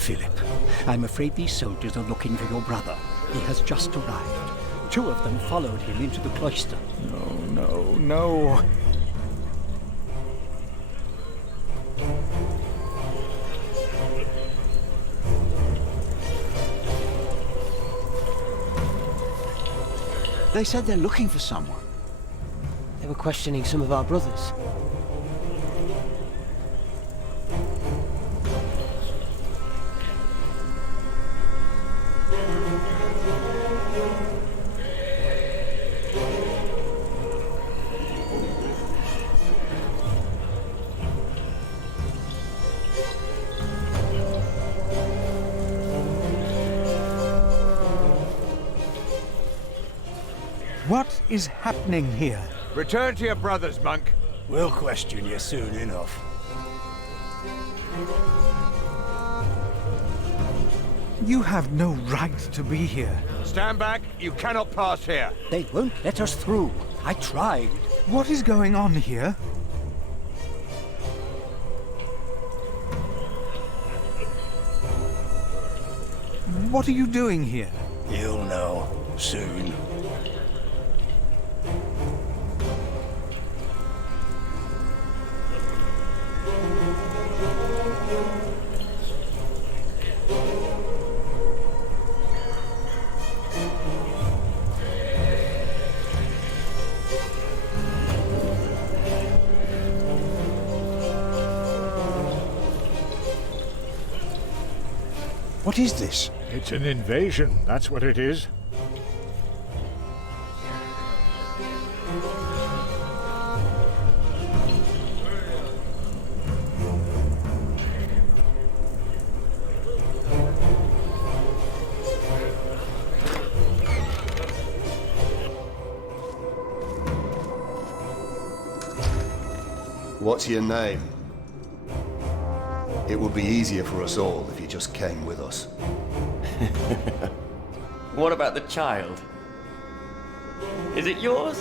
Philip, I'm afraid these soldiers are looking for your brother. He has just arrived. 2 of them followed him into the cloister. No. They said they're looking for someone. They were questioning some of our brothers. What is happening here? Return to your brothers, monk. We'll question you soon enough. You have no right to be here. Stand back. You cannot pass here. They won't let us through. I tried. What is going on here? What are you doing here? You'll know soon. What is this? It's an invasion, that's what it is. What's your name? It would be easier for us all if you just came with us. What about the child? Is it yours?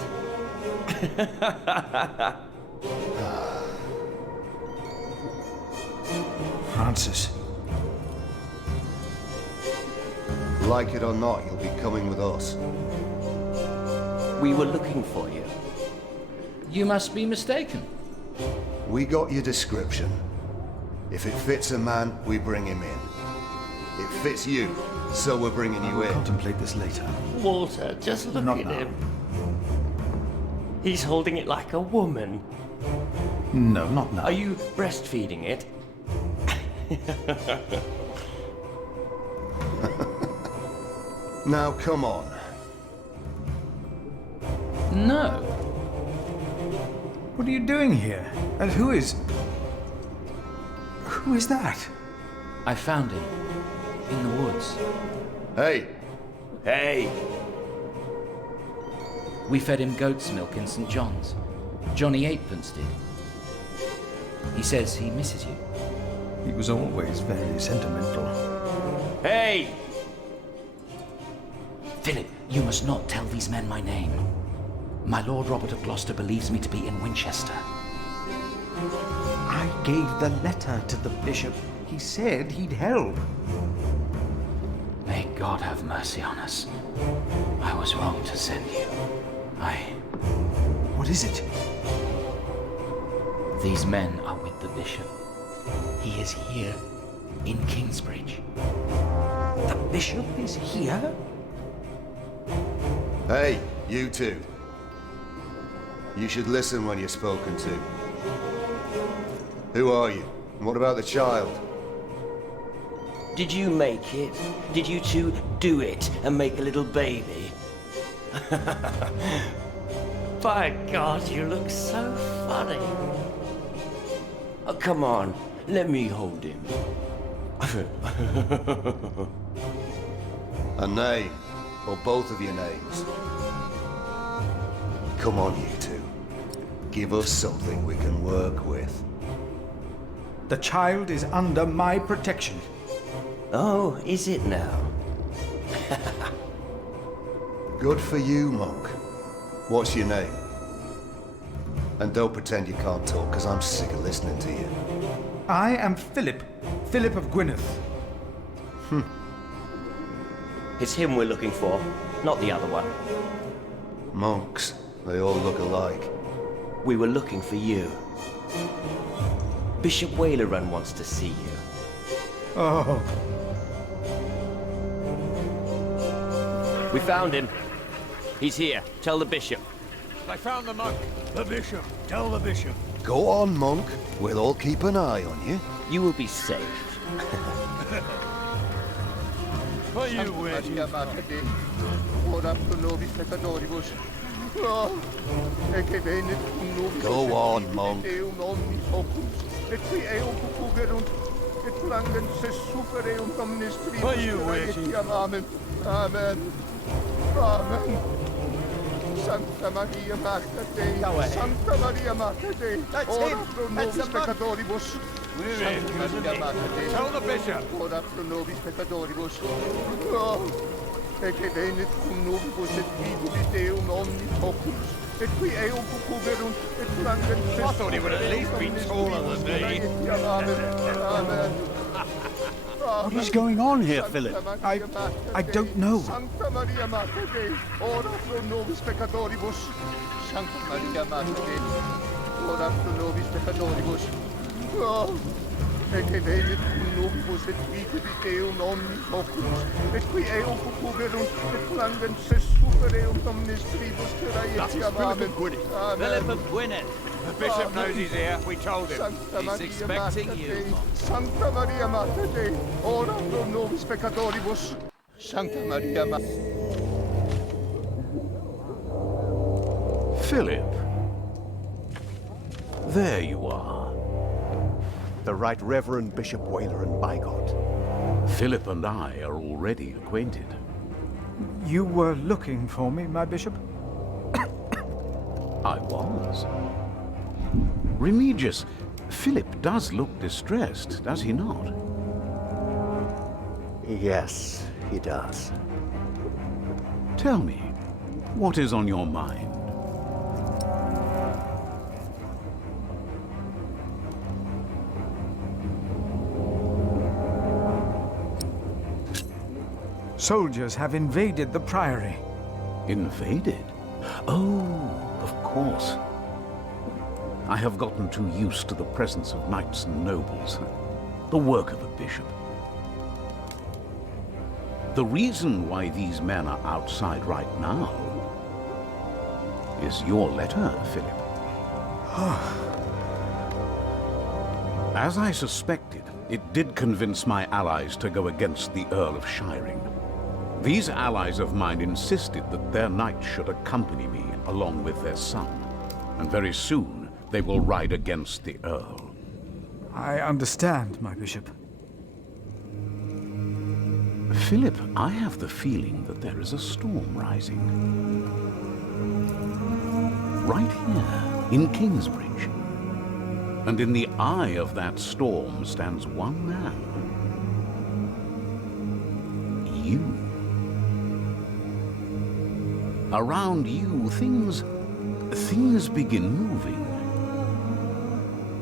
Francis. Like it or not, you'll be coming with us. We were looking for you. You must be mistaken. We got your description. If it fits a man, we bring him in. It fits you, so we're bringing you in. Contemplate this later. Walter, just look Not at now. him. He's holding it like a woman. No, not now. Are you breastfeeding it? Now, come on. No. What are you doing here? And who is... Who is that? I found him. In the woods. Hey! Hey! We fed him goat's milk in St. John's. Johnny Eightpence did. He says he misses you. He was always very sentimental. Hey! Philip, you must not tell these men my name. My Lord Robert of Gloucester believes me to be in Winchester. I gave the letter to the bishop. He said he'd help. May God have mercy on us. I was wrong to send you. What is it? These men are with the bishop. He is here, in Kingsbridge. The bishop is here? Hey, you two. You should listen when you're spoken to. Who are you? And what about the child? Did you make it? Did you two do it and make a little baby? By God, you look so funny. Oh, come on, let me hold him. A name, or both of your names. Come on, you two. Give us something we can work with. The child is under my protection. Oh, is it now? Good for you, monk. What's your name? And don't pretend you can't talk, because I'm sick of listening to you. I am Philip, Philip of Gwynedd. It's him we're looking for, not the other one. Monks, they all look alike. We were looking for you. Bishop Whalerun wants to see you. Oh, We found him. He's here. Tell the bishop. They found the monk. The bishop. Tell the bishop. Go on, monk. We'll all keep an eye on you. You will be safe. Are you waiting? Go on, monk. Are you waiting? Amen. Amen. Amen. Santa Maria Mater Dei. Santa Maria Mater Dei. That's him. That's the monk. Peccatoribus. Santa Maria Mater Dei. Tell the bishop. Ora pro nobis peccatoribus. Oh, et che venit cum nobis et vivus Deum omnis oculus. Et qui eum cucuberunt et langens. I thought he would at least be taller than me. Amen. Amen. What is going on here, Philip? I don't know. Santa Maria Mater Dei, ora pro nobis peccatoribus. Santa Maria Mater Dei, ora pro nobis peccatoribus. Oh, et che venit cum nobis et vivus Deum omnis oculus. Et qui eum cucuberunt et langens super eum omnis tribus terrae. Amen. Amen. Philip of Gwynedd. The bishop knows he's here. We told him. Santa Maria expecting Mater you. Dei, Santa Maria Mater Dei, ora pro nobis peccatoribus. Santa Maria Mater Philip. There you are. The Right Reverend Bishop Whalerun, by God. Philip and I are already acquainted. You were looking for me, my bishop? I was. Remigius, Philip does look distressed, does he not? Yes, he does. Tell me, what is on your mind? Soldiers have invaded the priory. Invaded? Oh, of course. I have gotten too used to the presence of knights and nobles. The work of a bishop. The reason why these men are outside right now is your letter, Philip. As I suspected, it did convince my allies to go against the Earl of Shiring. These allies of mine insisted that their knight should accompany me along with their son, and very soon they will ride against the Earl. I understand, my bishop. Philip, I have the feeling that there is a storm rising. Right here, in Kingsbridge. And in the eye of that storm stands one man. You. Around you, things begin moving.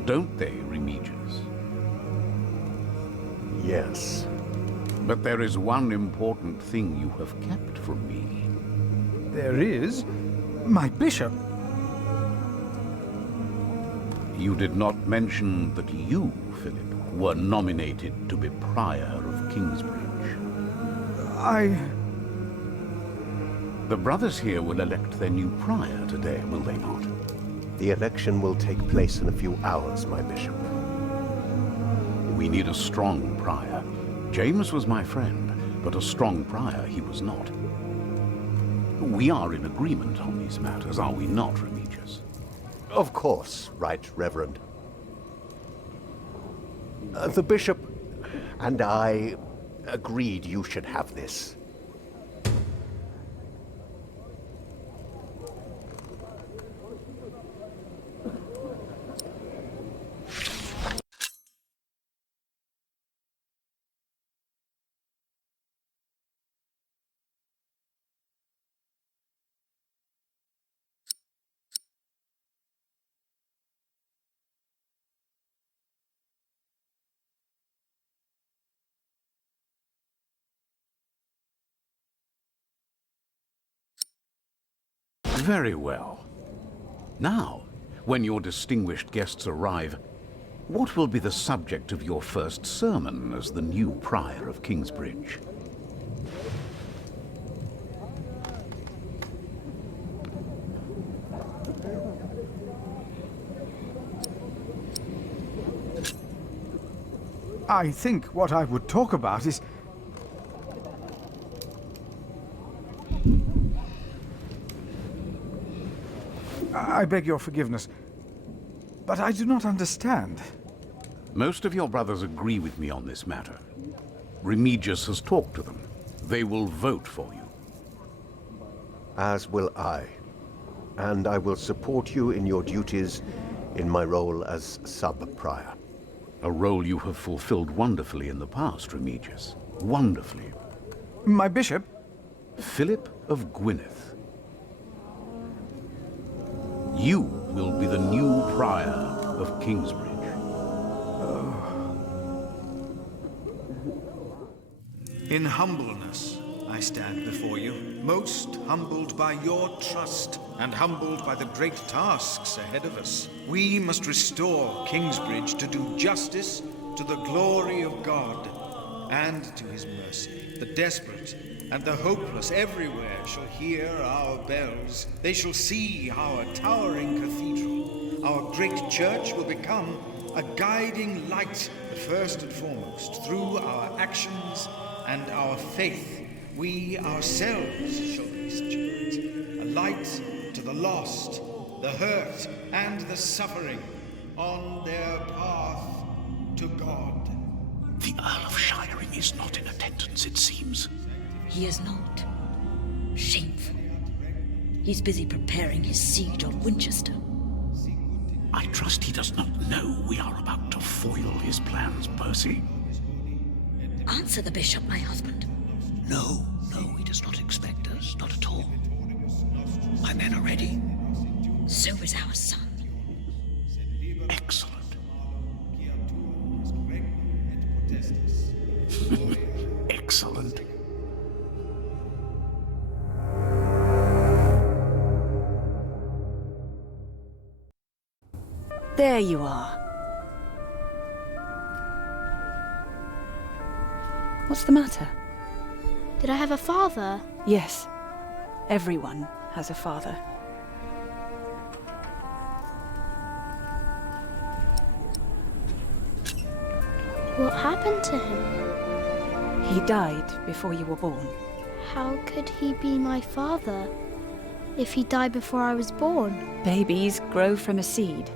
Don't they, Remigius? Yes. But there is one important thing you have kept from me. There is? My bishop? You did not mention that you, Philip, were nominated to be Prior of Kingsbridge. The brothers here will elect their new prior today, will they not? The election will take place in a few hours, my bishop. We need a strong prior. James was my friend, but a strong prior he was not. We are in agreement on these matters, are we not, Remigius? Of course, Right Reverend. The bishop and I agreed you should have this. Very well. Now, when your distinguished guests arrive, what will be the subject of your first sermon as the new prior of Kingsbridge? I think what I would talk about is... I beg your forgiveness, but I do not understand. Most of your brothers agree with me on this matter. Remigius has talked to them. They will vote for you. As will I. And I will support you in your duties in my role as sub-prior. A role you have fulfilled wonderfully in the past, Remigius. Wonderfully. My bishop? Philip of Gwynedd. You will be the new prior of Kingsbridge. In humbleness, I stand before you, most humbled by your trust and humbled by the great tasks ahead of us. We must restore Kingsbridge to do justice to the glory of God and to his mercy. The desperate and the hopeless everywhere shall hear our bells. They shall see our towering cathedral. Our great church will become a guiding light, first and foremost, through our actions and our faith. We ourselves shall be such a light. A light to the lost, the hurt, and the suffering on their path to God. The Earl of Shiring is not in attendance, it seems. He is not. Shameful. He's busy preparing his siege on Winchester. I trust he does not know we are about to foil his plans, Percy. Answer the bishop, my husband. No, he does not expect us, not at all. My men are ready. So is our son. Excellent. Excellent. There you are. What's the matter? Did I have a father? Yes. Everyone has a father. What happened to him? He died before you were born. How could he be my father if he died before I was born? Babies grow from a seed.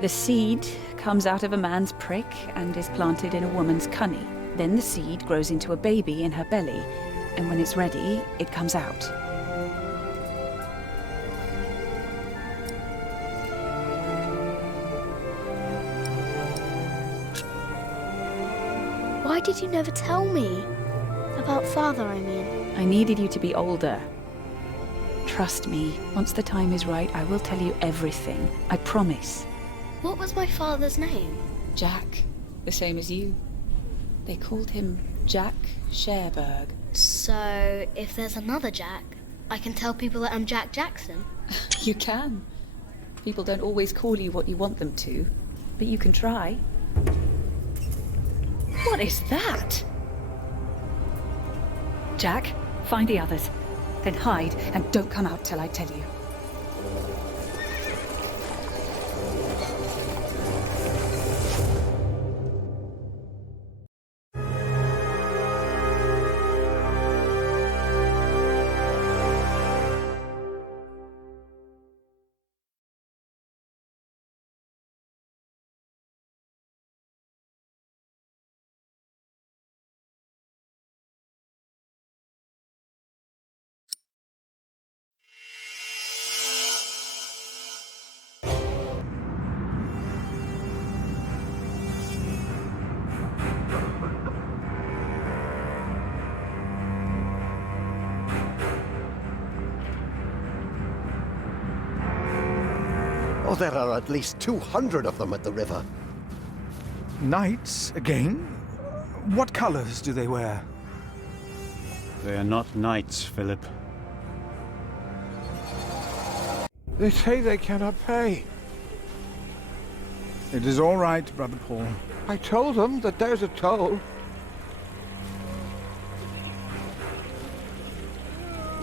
The seed comes out of a man's prick and is planted in a woman's cunny. Then the seed grows into a baby in her belly, and when it's ready, it comes out. Why did you never tell me? About father, I mean. I needed you to be older. Trust me, once the time is right, I will tell you everything. I promise. What was my father's name? Jack, the same as you. They called him Jack Sherberg. So, if there's another Jack, I can tell people that I'm Jack Jackson? You can. People don't always call you what you want them to, but you can try. What is that? Jack, find the others. Then hide and don't come out till I tell you. Oh, there are at least 200 of them at the river. Knights again? What colors do they wear? They are not knights, Philip. They say they cannot pay. It is all right, Brother Paul. I told them that there's a toll.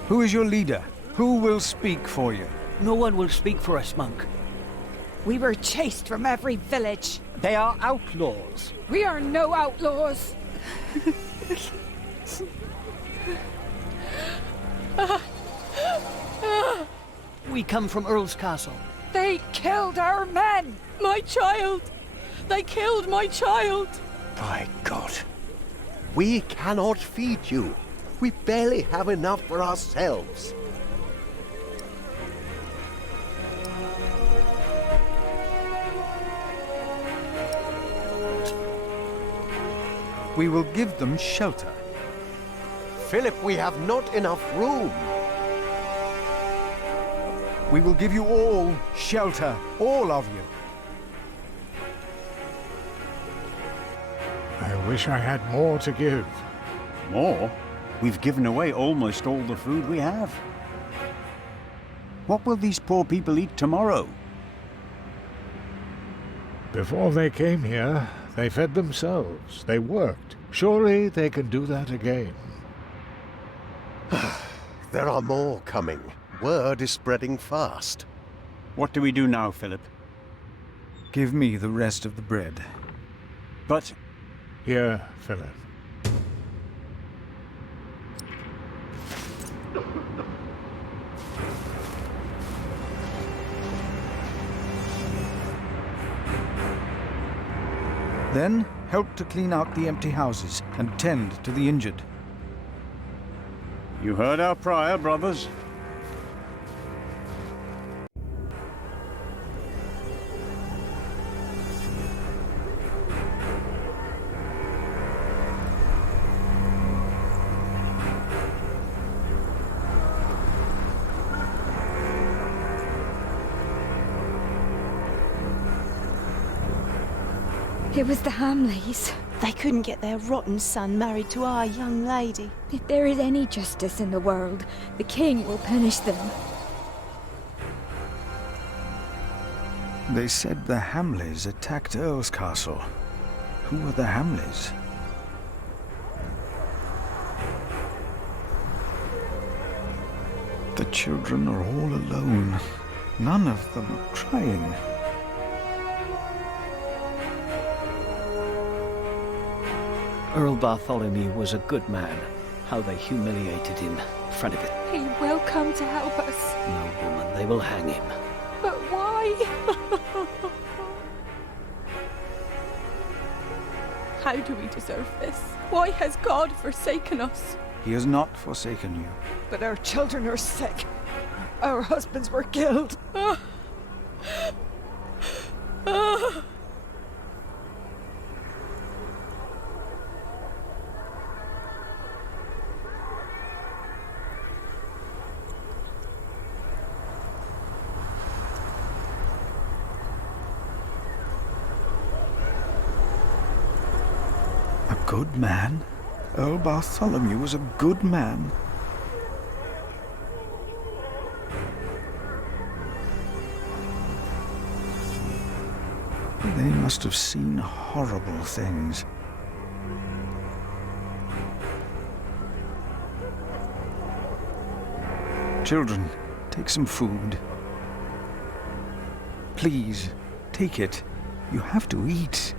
Who is your leader? Who will speak for you? No one will speak for us, monk. We were chased from every village. They are outlaws. We are no outlaws. We come from Earl's Castle. They killed our men! My child! They killed my child! By God. We cannot feed you. We barely have enough for ourselves. We will give them shelter. Philip, we have not enough room. We will give you all shelter, all of you. I wish I had more to give. More? We've given away almost all the food we have. What will these poor people eat tomorrow? Before they came here, they fed themselves. They worked. Surely they can do that again. There are more coming. Word is spreading fast. What do we do now, Philip? Give me the rest of the bread. But... Here, Philip. Then help to clean out the empty houses and tend to the injured. You heard our prior, brothers. It was the Hamleys. They couldn't get their rotten son married to our young lady. If there is any justice in the world, the king will punish them. They said the Hamleys attacked Earl's Castle. Who were the Hamleys? The children are all alone. None of them are crying. Earl Bartholomew was a good man. How they humiliated him in front of it. He will come to help us. No, woman, they will hang him. But why? How do we deserve this? Why has God forsaken us? He has not forsaken you. But our children are sick. Our husbands were killed. A good man? Earl Bartholomew was a good man. They must have seen horrible things. Children, take some food. Please, take it. You have to eat.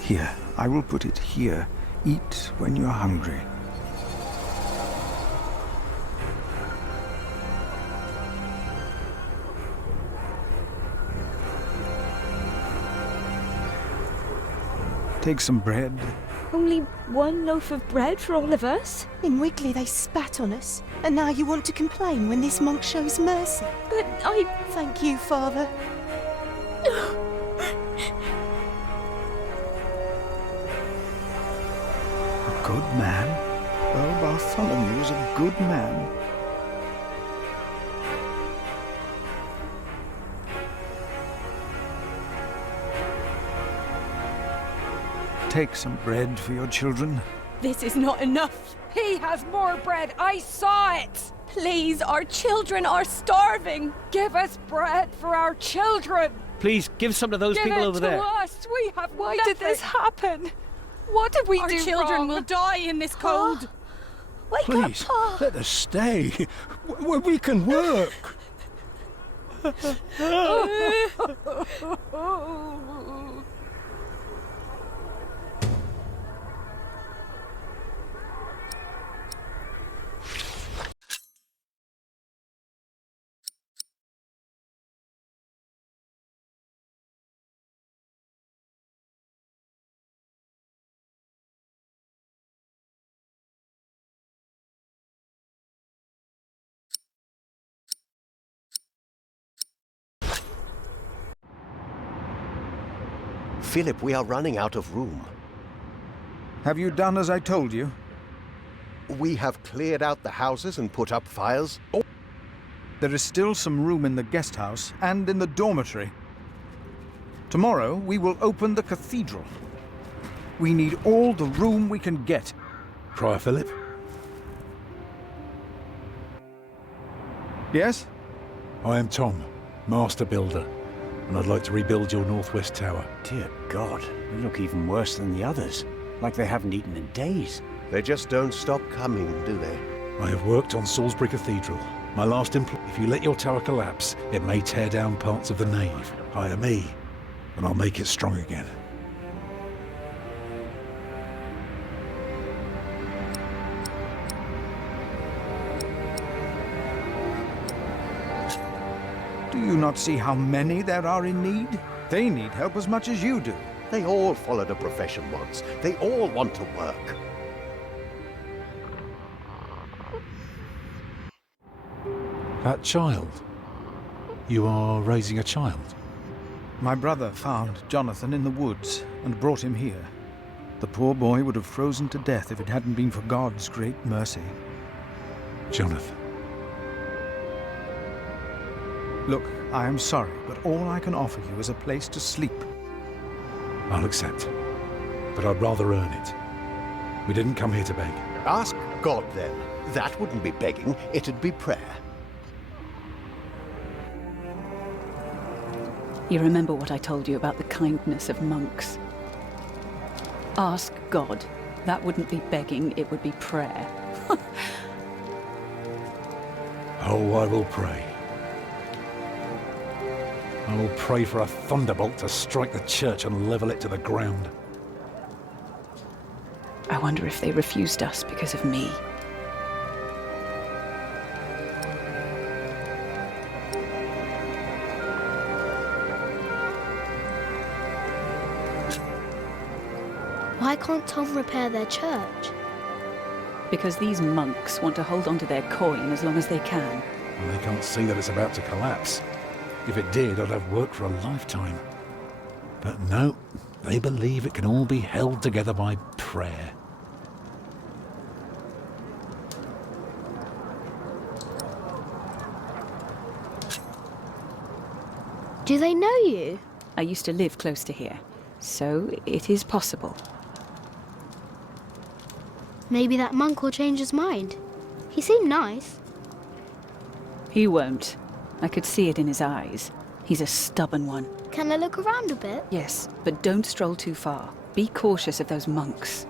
Here, I will put it here. Eat when you're hungry. Take some bread. Only one loaf of bread for all of us? In Wigley they spat on us, and now you want to complain when this monk shows mercy. But I... Thank you, Father. A good man? Earl Bartholomew was a good man. Take some bread for your children. This is not enough. He has more bread. I saw it. Please, our children are starving. Give us bread for our children. Please, give some to those people over there. Give it to us. We have Why did this happen? What did we do wrong? Our children will die in this cold. Wake up, Pa. Let us stay. We can work. Philip, we are running out of room. Have you done as I told you? We have cleared out the houses and put up fires. Oh. There is still some room in the guest house and in the dormitory. Tomorrow we will open the cathedral. We need all the room we can get. Prior Philip? Yes? I am Tom, Master Builder, and I'd like to rebuild your northwest tower. Dear God, they look even worse than the others. Like they haven't eaten in days. They just don't stop coming, do they? I have worked on Salisbury Cathedral. My last if you let your tower collapse, it may tear down parts of the nave. Hire me, and I'll make it strong again. Do you not see how many there are in need? They need help as much as you do. They all followed a profession once. They all want to work. That child? You are raising a child? My brother found Jonathan in the woods and brought him here. The poor boy would have frozen to death if it hadn't been for God's great mercy. Jonathan. Look, I am sorry, but all I can offer you is a place to sleep. I'll accept, but I'd rather earn it. We didn't come here to beg. Ask God, then. That wouldn't be begging, it'd be prayer. You remember what I told you about the kindness of monks? Ask God. That wouldn't be begging, it would be prayer. Oh, I will pray. I will pray for a thunderbolt to strike the church and level it to the ground. I wonder if they refused us because of me. Why can't Tom repair their church? Because these monks want to hold on to their coin as long as they can. Well, they can't see that it's about to collapse. If it did, I'd have worked for a lifetime. But no, they believe it can all be held together by prayer. Do they know you? I used to live close to here, so it is possible. Maybe that monk will change his mind. He seemed nice. He won't. I could see it in his eyes. He's a stubborn one. Can I look around a bit? Yes, but don't stroll too far. Be cautious of those monks.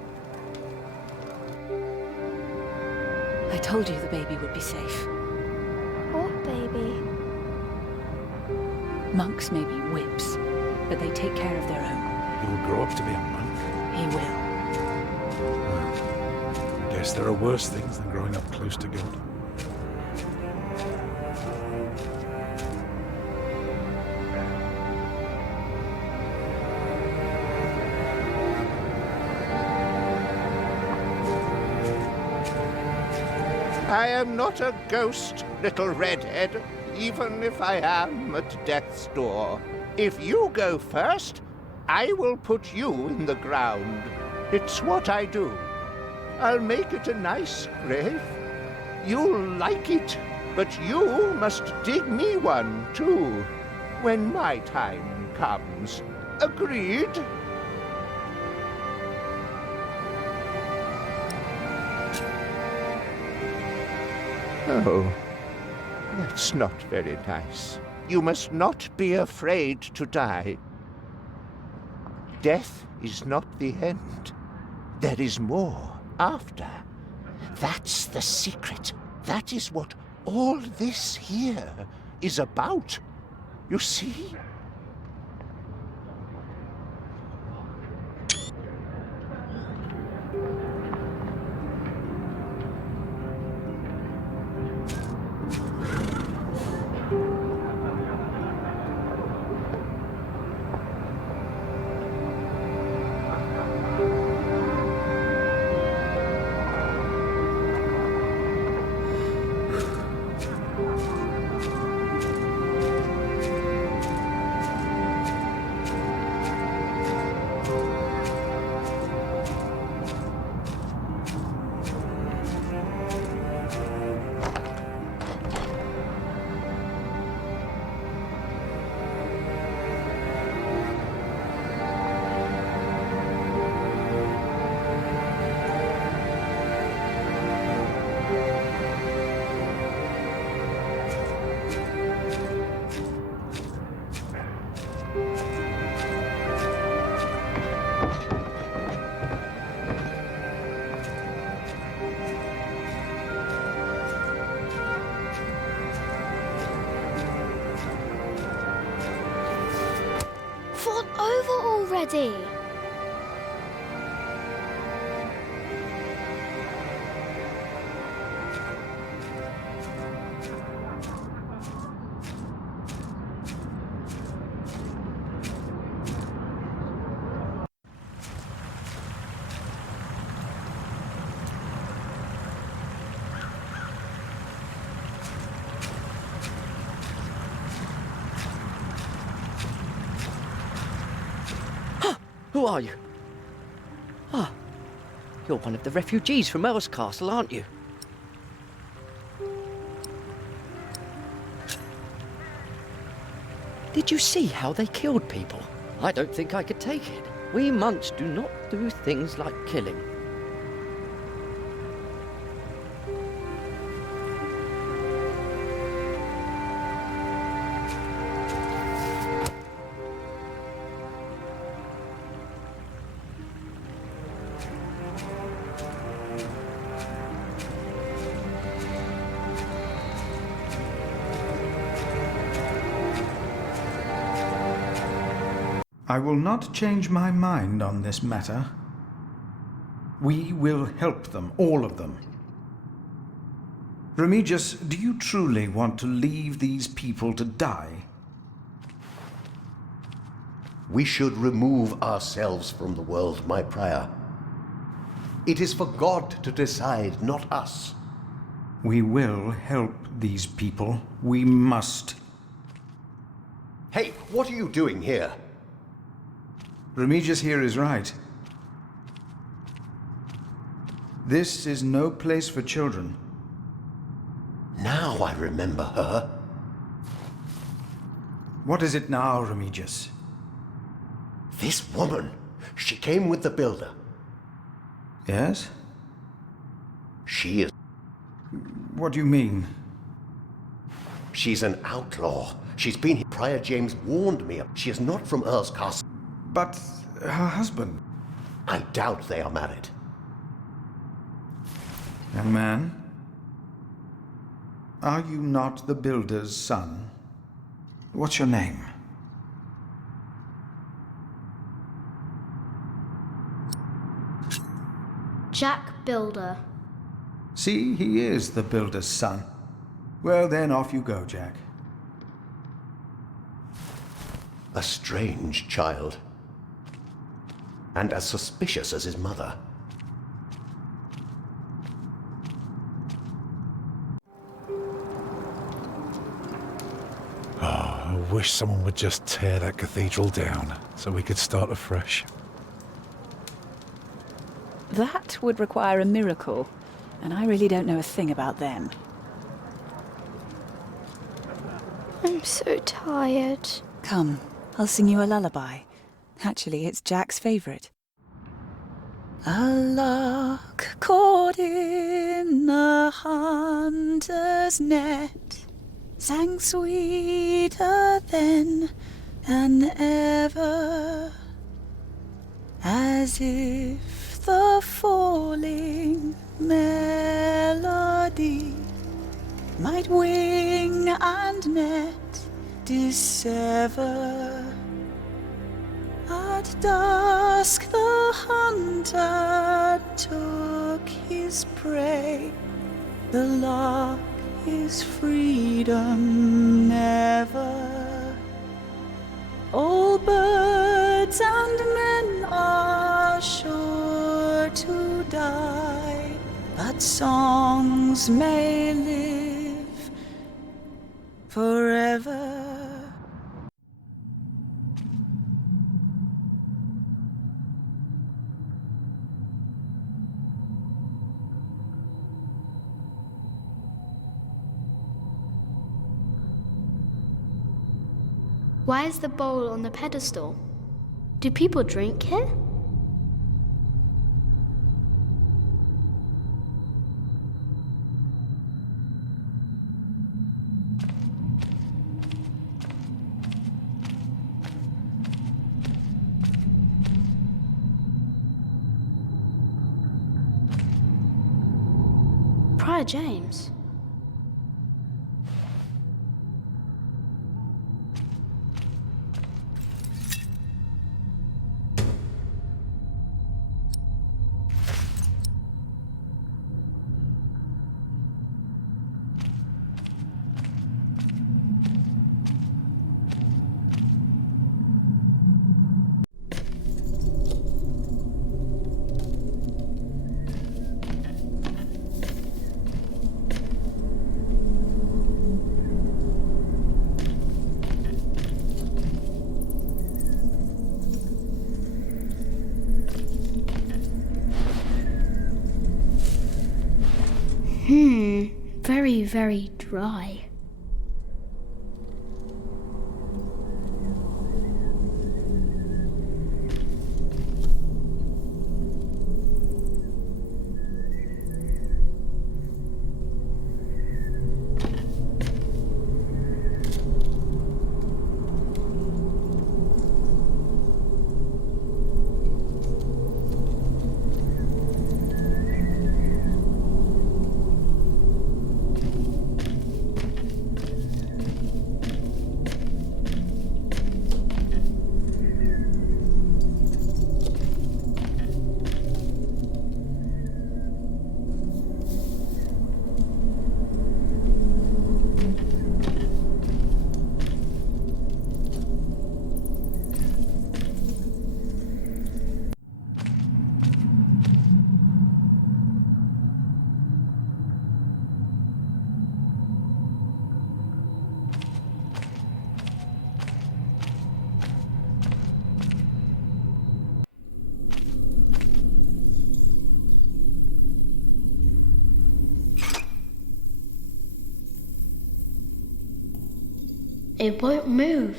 I told you the baby would be safe. What baby? Monks may be whips, but they take care of their own. He will grow up to be a monk. He will. I guess there are worse things than growing up close to God. I am not a ghost, little redhead, even if I am at death's door. If you go first, I will put you in the ground. It's what I do. I'll make it a nice grave. You'll like it, but you must dig me one, too, when my time comes. Agreed? Oh, that's not very nice. You must not be afraid to die. Death is not the end. There is more after. That's the secret. That is what all this here is about. You see? Already. Who are you? Ah, you're one of the refugees from Earl's Castle, aren't you? Did you see how they killed people? I don't think I could take it. We monks do not do things like killing. I will not change my mind on this matter. We will help them, all of them. Remigius, do you truly want to leave these people to die? We should remove ourselves from the world, my prior. It is for God to decide, not us. We will help these people. We must. Hey, what are you doing here? Remigius here is right. This is no place for children. Now I remember her. What is it now, Remigius? This woman. She came with the builder. Yes? She is... What do you mean? She's an outlaw. She's been here. Prior James warned me. She is not from Earl's Castle. But her husband? I doubt they are married. Young man, are you not the builder's son? What's your name? Jack Builder. See, he is the builder's son. Well, then off you go, Jack. A strange child. And as suspicious as his mother. Oh, I wish someone would just tear that cathedral down so we could start afresh. That would require a miracle, and I really don't know a thing about them. I'm so tired. Come, I'll sing you a lullaby. Actually, it's Jack's favourite. A lark caught in a hunter's net sang sweeter then than ever, as if the falling melody might wing and net dissever. At dusk the hunter took his prey, the lark his freedom never. All birds and men are sure to die, but songs may live forever. Why is the bowl on the pedestal? Do people drink here? Prior James. Very, very dry. It won't move.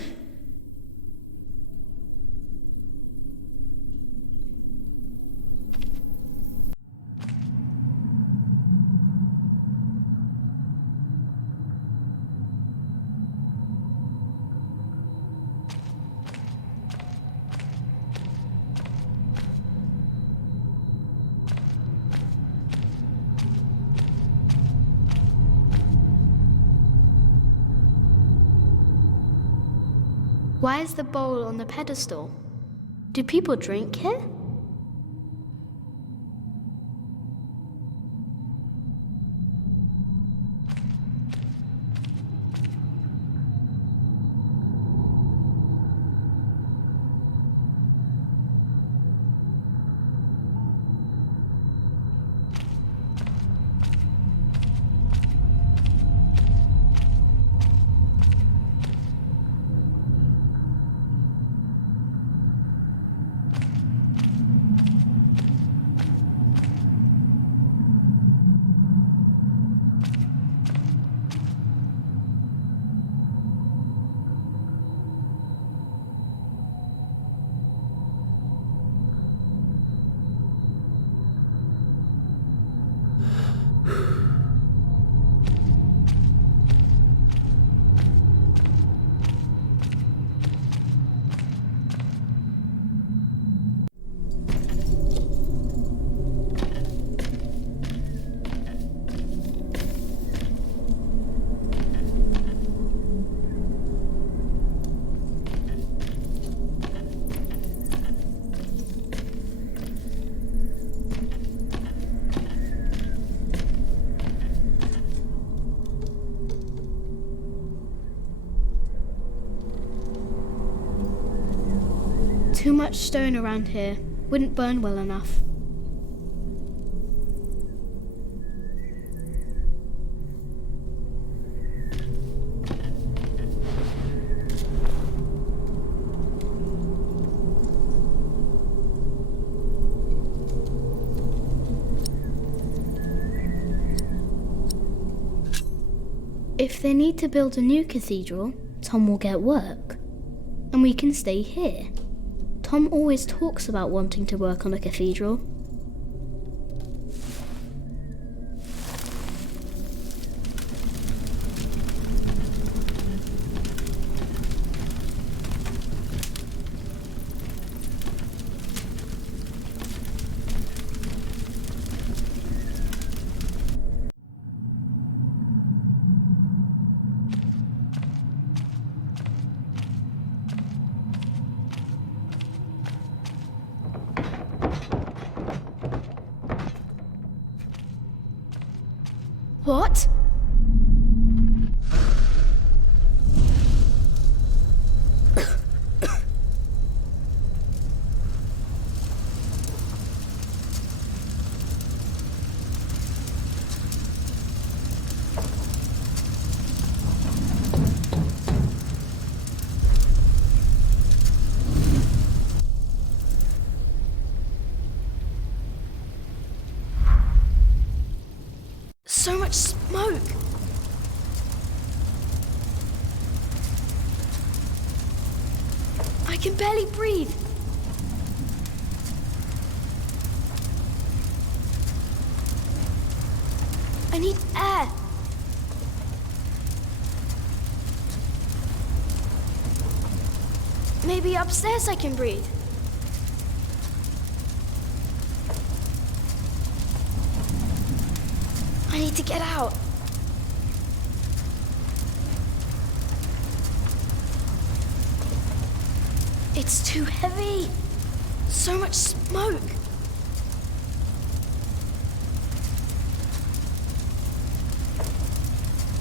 Why is the bowl on the pedestal? Do people drink here? Too much stone around here. Wouldn't burn well enough. If they need to build a new cathedral, Tom will get work. And we can stay here. Tom always talks about wanting to work on a cathedral. What? So much smoke! I can barely breathe. I need air. Maybe upstairs I can breathe. I need to get out. It's too heavy. So much smoke.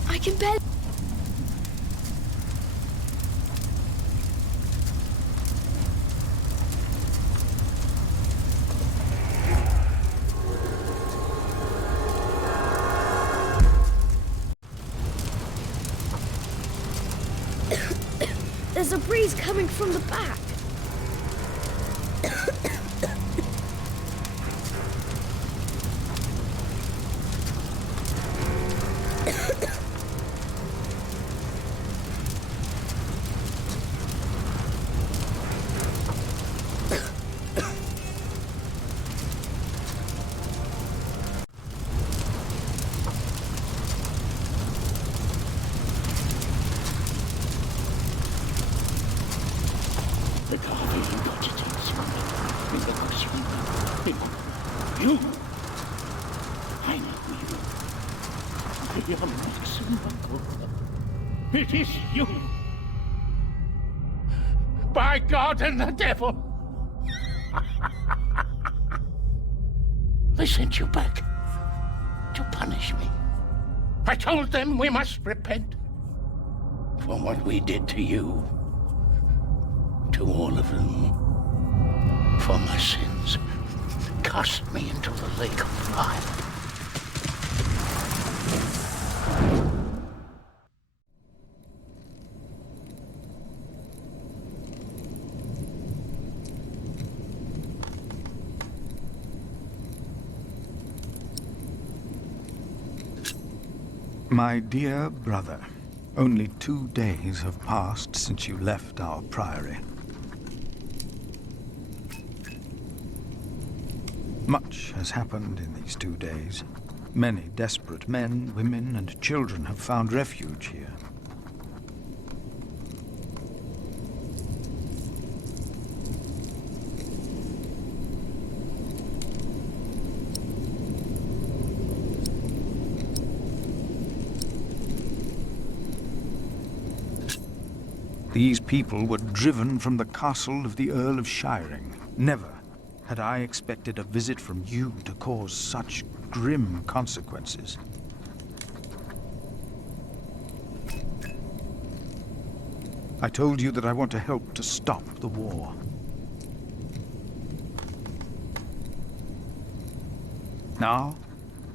I can barely... There's a breeze coming from the back. You? I know you. I am Maximum. It is you. By God and the devil. They sent you back to punish me. I told them we must repent for what we did to you. To all of them. For my sins. Cast me into the lake of fire. My dear brother, only 2 days have passed since you left our priory. Much has happened in these 2 days. Many desperate men, women, and children have found refuge here. These people were driven from the castle of the Earl of Shiring. Never had I expected a visit from you to cause such grim consequences. I told you that I want to help to stop the war. Now,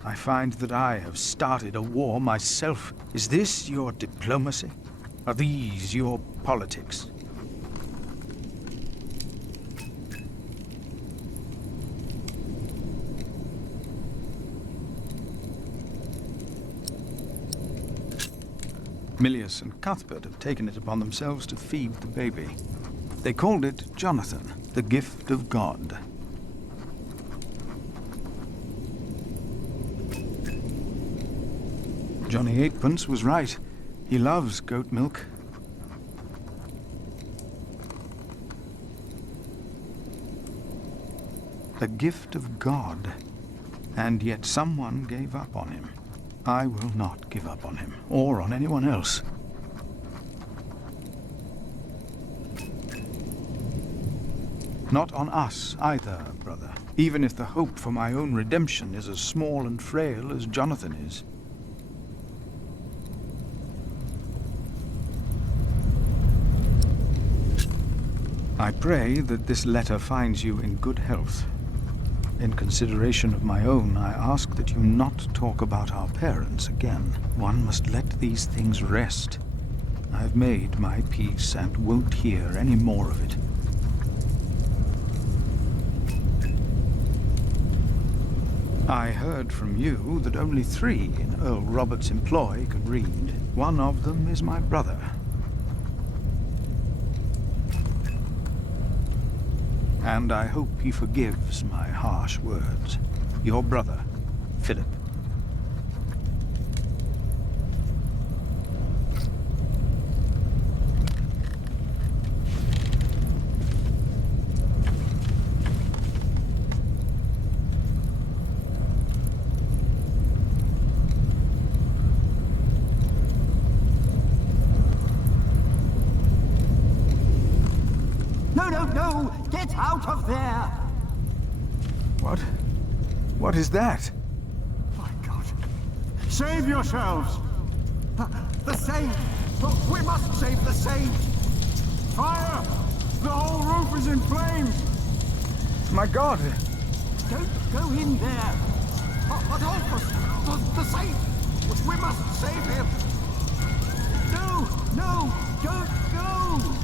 I find that I have started a war myself. Is this your diplomacy? Are these your politics? Milius and Cuthbert have taken it upon themselves to feed the baby. They called it Jonathan, the gift of God. Johnny Eightpence was right. He loves goat milk. The gift of God. And yet someone gave up on him. I will not give up on him, or on anyone else. Not on us either, brother, even if the hope for my own redemption is as small and frail as Jonathan is. I pray that this letter finds you in good health. In consideration of my own, I ask that you not talk about our parents again. One must let these things rest. I've made my peace and won't hear any more of it. I heard from you that only 3 in Earl Robert's employ could read. One of them is my brother. And I hope he forgives my harsh words. Your brother, Philip. No! Get out of there! What? What is that? My God! Save yourselves! The saint! We must save the saint! Fire! The whole roof is in flames! My God! Don't go in there! But help us! The saint! We must save him! No! Don't go!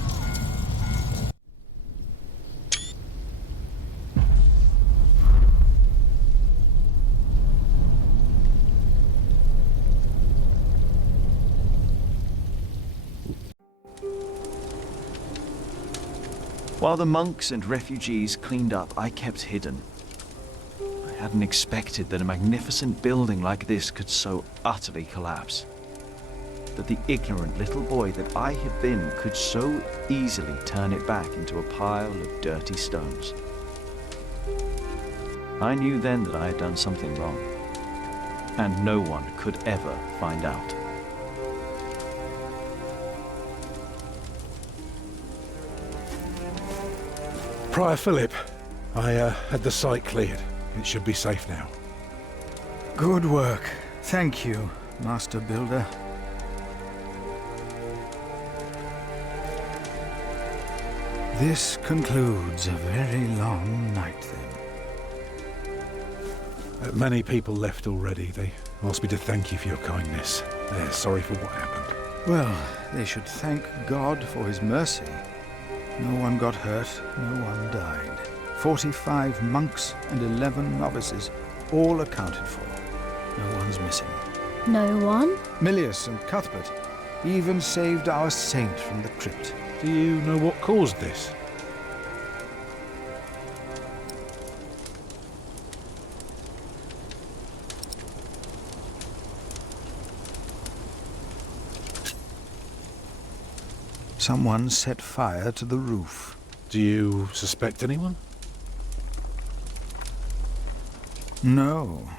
While the monks and refugees cleaned up, I kept hidden. I hadn't expected that a magnificent building like this could so utterly collapse. That the ignorant little boy that I had been could so easily turn it back into a pile of dirty stones. I knew then that I had done something wrong, and no one could ever find out. Prior Philip, I had the site cleared. It should be safe now. Good work. Thank you, Master Builder. This concludes a very long night, then. Many people left already. They asked me to thank you for your kindness. They're sorry for what happened. Well, they should thank God for his mercy. No one got hurt, no one died. 45 monks and 11 novices, all accounted for. No one's missing. No one? Milius and Cuthbert even saved our saint from the crypt. Do you know what caused this? Someone set fire to the roof. Do you suspect anyone? No.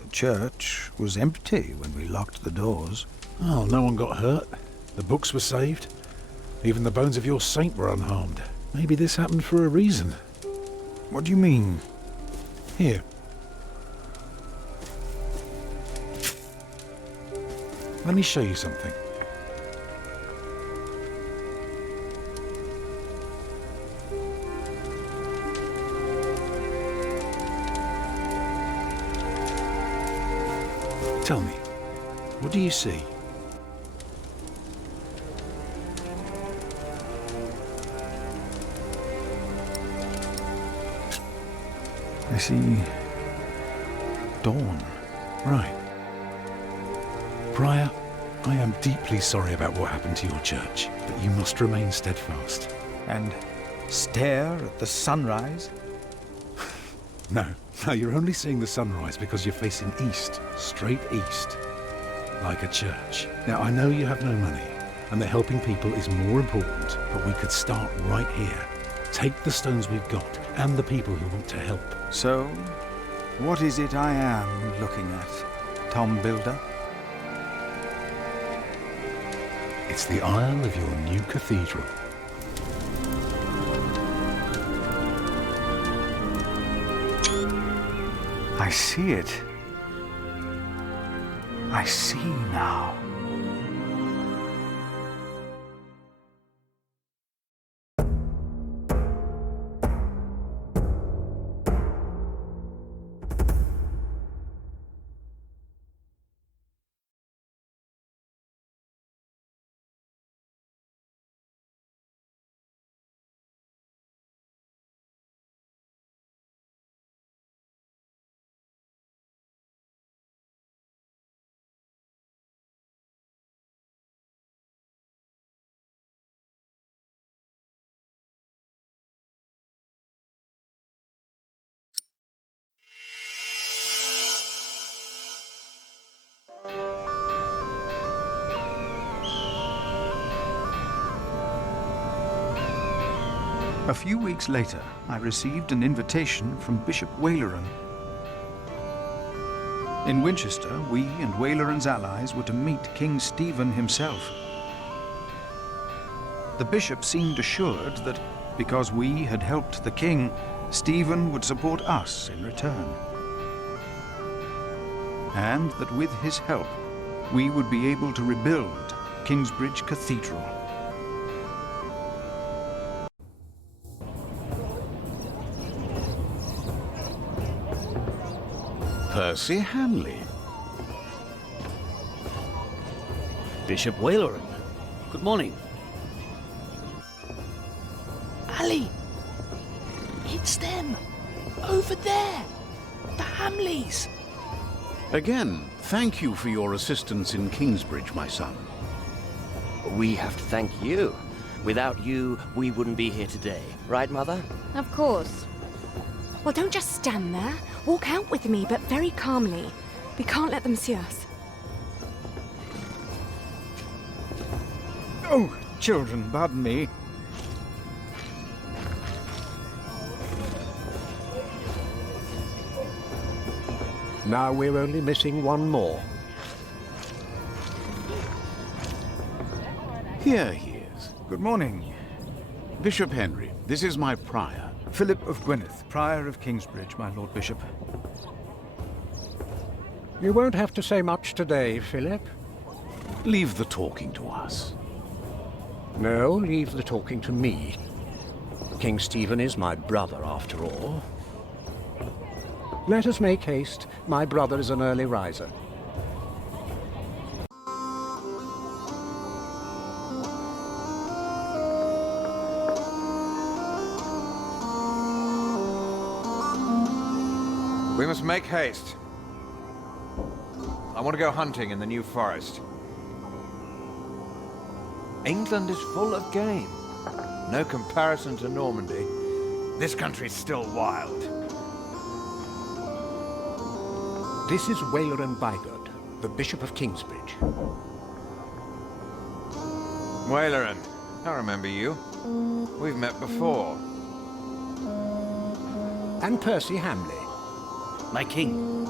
The church was empty when we locked the doors. Oh, no one got hurt. The books were saved. Even the bones of your saint were unharmed. Maybe this happened for a reason. What do you mean? Here. Let me show you something. Tell me, what do you see? I see dawn. Right. Prior, I am deeply sorry about what happened to your church, but you must remain steadfast. And stare at the sunrise? No, you're only seeing the sunrise because you're facing east, straight east, like a church. Now, I know you have no money, and that helping people is more important, but we could start right here. Take the stones we've got, and the people who want to help. So, what is it I am looking at, Tom Builder? It's the aisle of your new cathedral. I see it. I see now. A few weeks later, I received an invitation from Bishop Waleran. In Winchester, we and Waleran's allies were to meet King Stephen himself. The bishop seemed assured that because we had helped the king, Stephen would support us in return. And that with his help, we would be able to rebuild Kingsbridge Cathedral. Percy Hamley. Bishop Waleran. Good morning. Ali! It's them! Over there! The Hamleys! Again, thank you for your assistance in Kingsbridge, my son. We have to thank you. Without you, we wouldn't be here today. Right, Mother? Of course. Well, don't just stand there. Walk out with me, but very calmly. We can't let them see us. Oh, children, pardon me. Now we're only missing one more. Here he is. Good morning. Bishop Henry, this is my prior. Philip of Gwynedd, Prior of Kingsbridge, my Lord Bishop. You won't have to say much today, Philip. Leave the talking to us. No, leave the talking to me. King Stephen is my brother, after all. Let us make haste. My brother is an early riser. We must make haste. I want to go hunting in the New Forest. England is full of game. No comparison to Normandy. This country's still wild. This is Waleran Bygod, the Bishop of Kingsbridge. Waleran, I remember you. We've met before. And Percy Hamley. My king.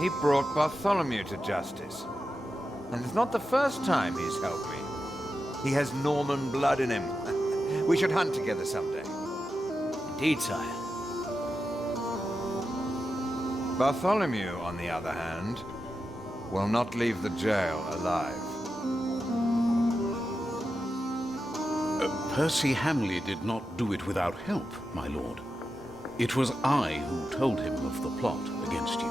He brought Bartholomew to justice. And it's not the first time he's helped me. He has Norman blood in him. We should hunt together someday. Indeed, sire. Bartholomew, on the other hand, will not leave the jail alive. Percy Hamley did not do it without help, my lord. It was I who told him of the plot against you.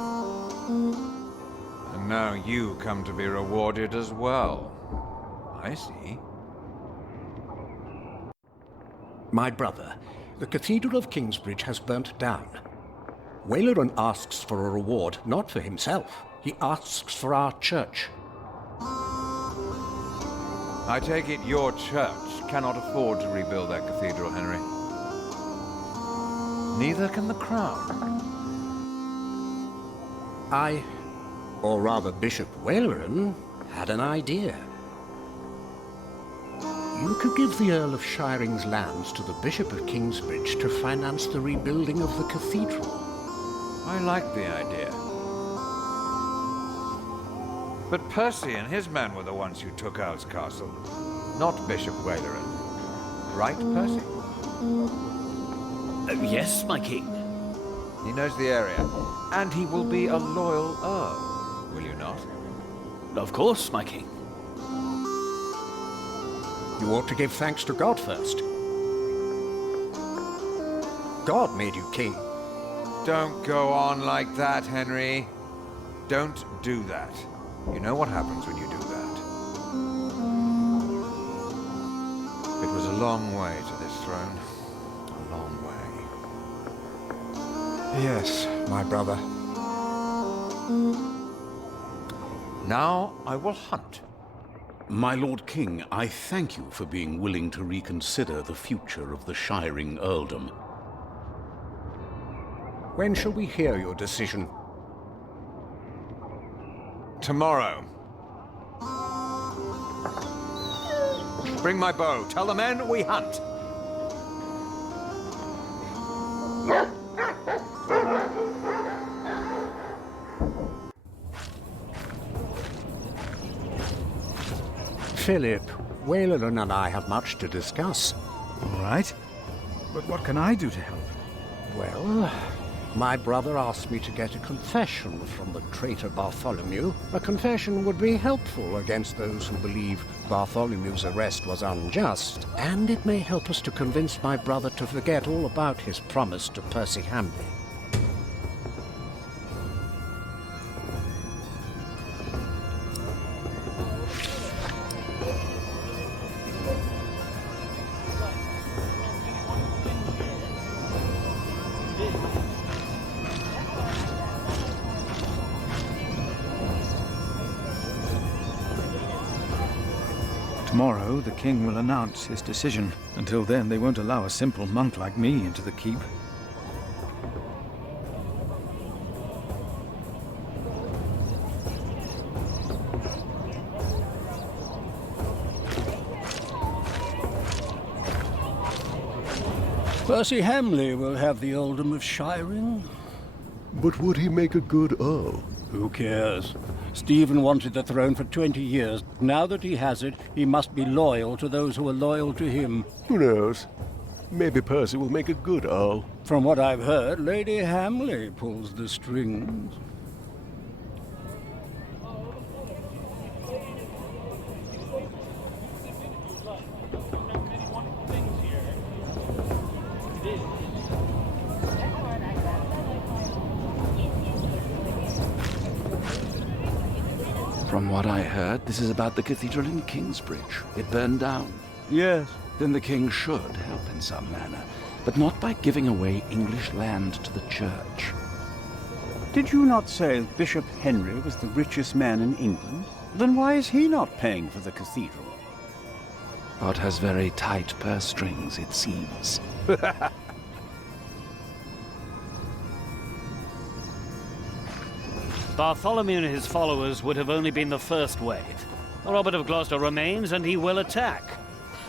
And And now you come to be rewarded as well. I see. My brother, the Cathedral of Kingsbridge has burnt down. Waleran asks for a reward, not for himself. He asks for our church. I take it your church cannot afford to rebuild that cathedral, Henry. Neither can the crown. I, or rather Bishop Waleran, had an idea. You could give the Earl of Shiring's lands to the Bishop of Kingsbridge to finance the rebuilding of the cathedral. I like the idea. But Percy and his men were the ones who took Owl's Castle, not Bishop Waleran. Right, Percy? Yes, my king. He knows the area, and he will be a loyal Earl, will you not? Of course, my king. You ought to give thanks to God first. God made you king. Don't go on like that, Henry. Don't do that. You know what happens when you do that. It was a long way to this throne. A long way. Yes, my brother. Now I will hunt. My Lord King, I thank you for being willing to reconsider the future of the Shiring earldom. When shall we hear your decision? Tomorrow. Bring my bow. Tell the men we hunt. Philip, Waleran and I have much to discuss. All right. But what can I do to help? Well, my brother asked me to get a confession from the traitor Bartholomew. A confession would be helpful against those who believe Bartholomew's arrest was unjust, and it may help us to convince my brother to forget all about his promise to Percy Hamley. Tomorrow, the king will announce his decision. Until then, they won't allow a simple monk like me into the keep. Percy Hamley will have the earldom of Shiring. But would he make a good earl? Who cares? Stephen wanted the throne for 20 years. Now that he has it, he must be loyal to those who are loyal to him. Who knows? Maybe Percy will make a good earl. From what I've heard, Lady Hamley pulls the strings. From what I heard, this is about the cathedral in Kingsbridge. It burned down. Yes. Then the king should help in some manner, but not by giving away English land to the church. Did you not say Bishop Henry was the richest man in England? Then why is he not paying for the cathedral? God has very tight purse strings, it seems. Bartholomew and his followers would have only been the first wave. Robert of Gloucester remains, and he will attack.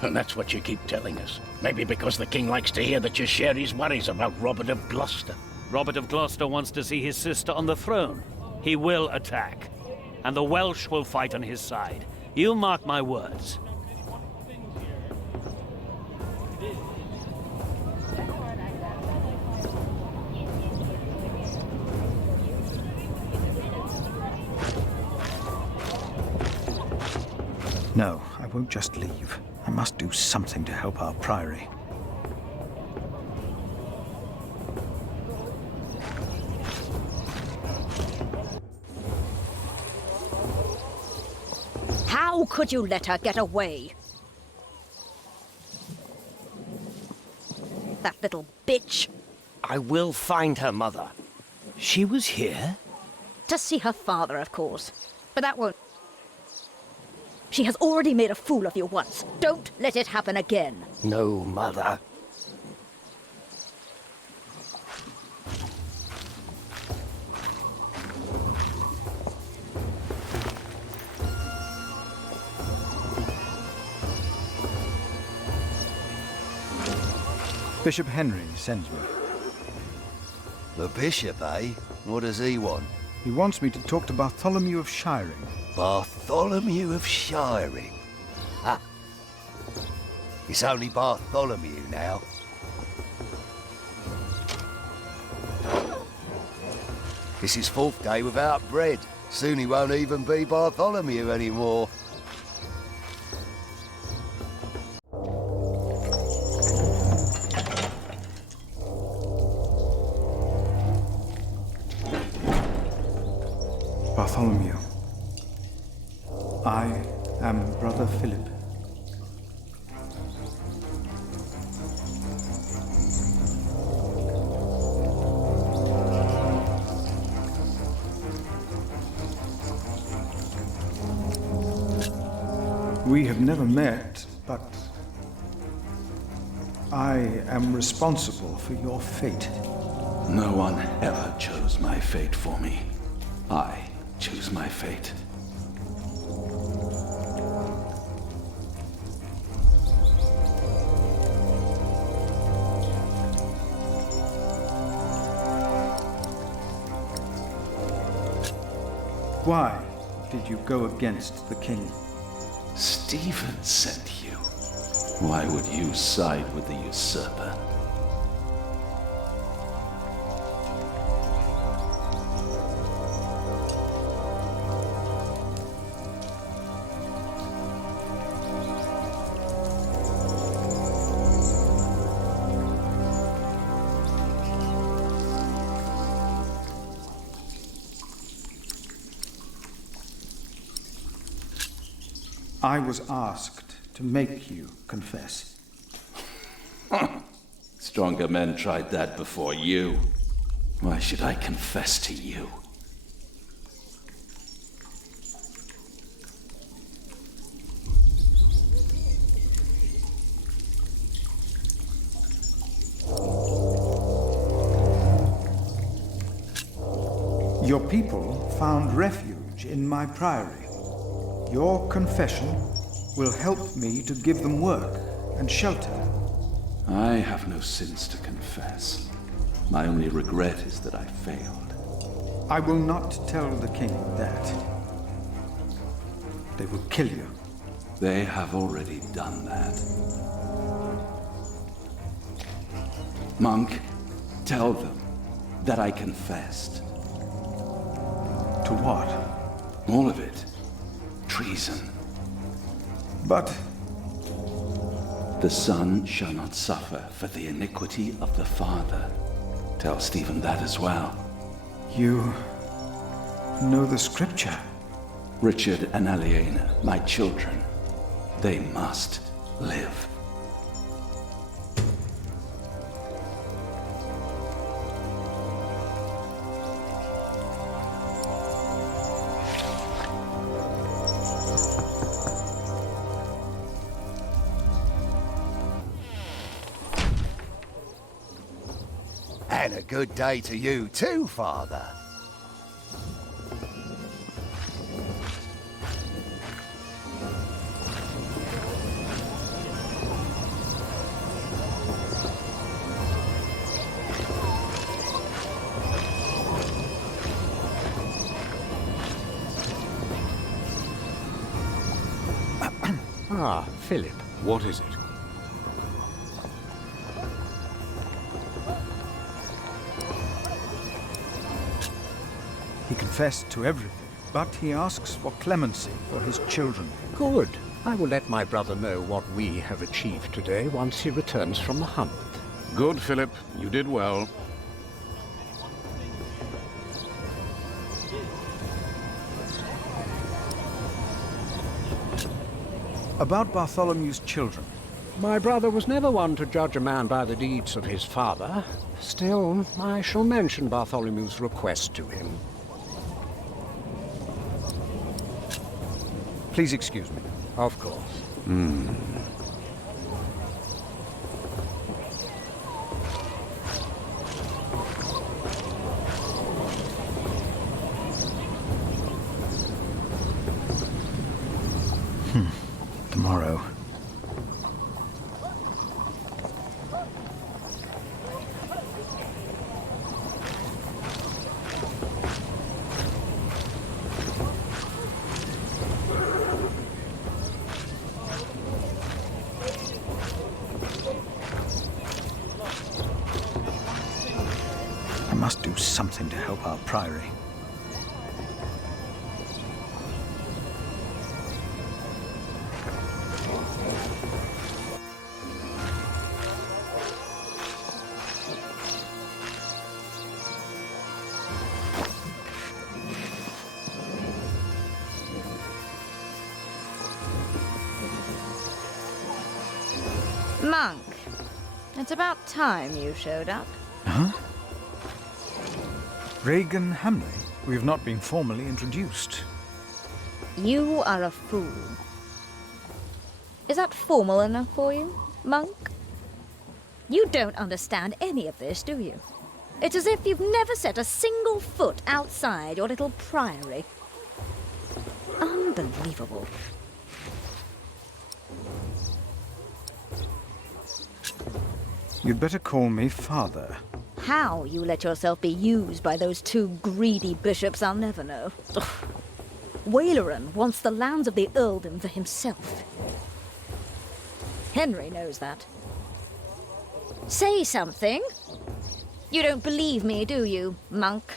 And that's what you keep telling us. Maybe because the king likes to hear that you share his worries about Robert of Gloucester. Robert of Gloucester wants to see his sister on the throne. He will attack. And the Welsh will fight on his side. You mark my words. No, I won't just leave. I must do something to help our priory. How could you let her get away? That little bitch. I will find her, Mother. She was here? To see her father, of course. But that won't... She has already made a fool of you once. Don't let it happen again. No, Mother. Bishop Henry sends me. The bishop, eh? What does he want? He wants me to talk to Bartholomew of Shiring. Bartholomew of Shiring? Ah. It's only Bartholomew now. It's his 4th day without bread. Soon he won't even be Bartholomew anymore. Bartholomew, I am Brother Philip. We have never met, but I am responsible for your fate. No one ever chose my fate for me. I choose my fate. Why did you go against the king? Stephen sent you. Why would you side with the usurper? I was asked to make you confess. Stronger men tried that before you. Why should I confess to you? Your people found refuge in my priory. Your confession will help me to give them work and shelter. I have no sins to confess. My only regret is that I failed. I will not tell the king that. They will kill you. They have already done that. Monk, tell them that I confessed. To what? All of it. Treason. But the son shall not suffer for the iniquity of the father. Tell Stephen that as well. You know the scripture. Richard and Aliena, my children, they must live. And a good day to you too, Father. Ah, Philip. What is it? He confessed to everything, but he asks for clemency for his children. Good. I will let my brother know what we have achieved today once he returns from the hunt. Good, Philip. You did well. About Bartholomew's children. My brother was never one to judge a man by the deeds of his father. Still, I shall mention Bartholomew's request to him. Please excuse me. Of course. Tomorrow. I must do something to help our priory. Monk, it's about time you showed up. Huh? Regan Hamley? We have not been formally introduced. You are a fool. Is that formal enough for you, Monk? You don't understand any of this, do you? It's as if you've never set a single foot outside your little priory. Unbelievable. You'd better call me Father. How you let yourself be used by those two greedy bishops, I'll never know. Ugh. Waleran wants the lands of the earldom for himself. Henry knows that. Say something. You don't believe me, do you, Monk?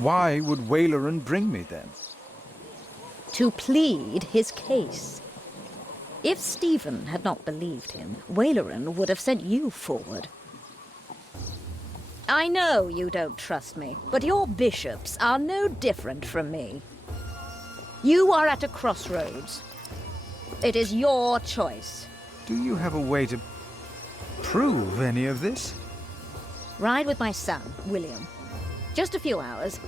Why would Waleran bring me then? To plead his case. If Stephen had not believed him, Waleran would have sent you forward. I know you don't trust me, but your bishops are no different from me. You are at a crossroads. It is your choice. Do you have a way to prove any of this? Ride with my son, William. Just a few hours.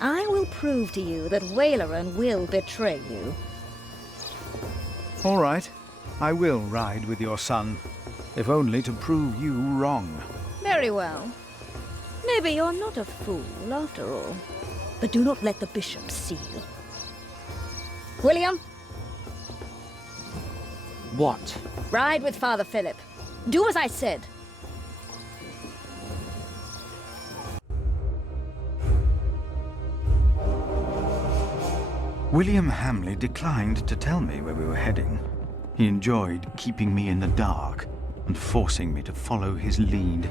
I will prove to you that Waleran will betray you. All right. I will ride with your son, if only to prove you wrong. Very well. Maybe you're not a fool, after all. But do not let the bishop see you. William? What? Ride with Father Philip. Do as I said. William Hamley declined to tell me where we were heading. He enjoyed keeping me in the dark and forcing me to follow his lead.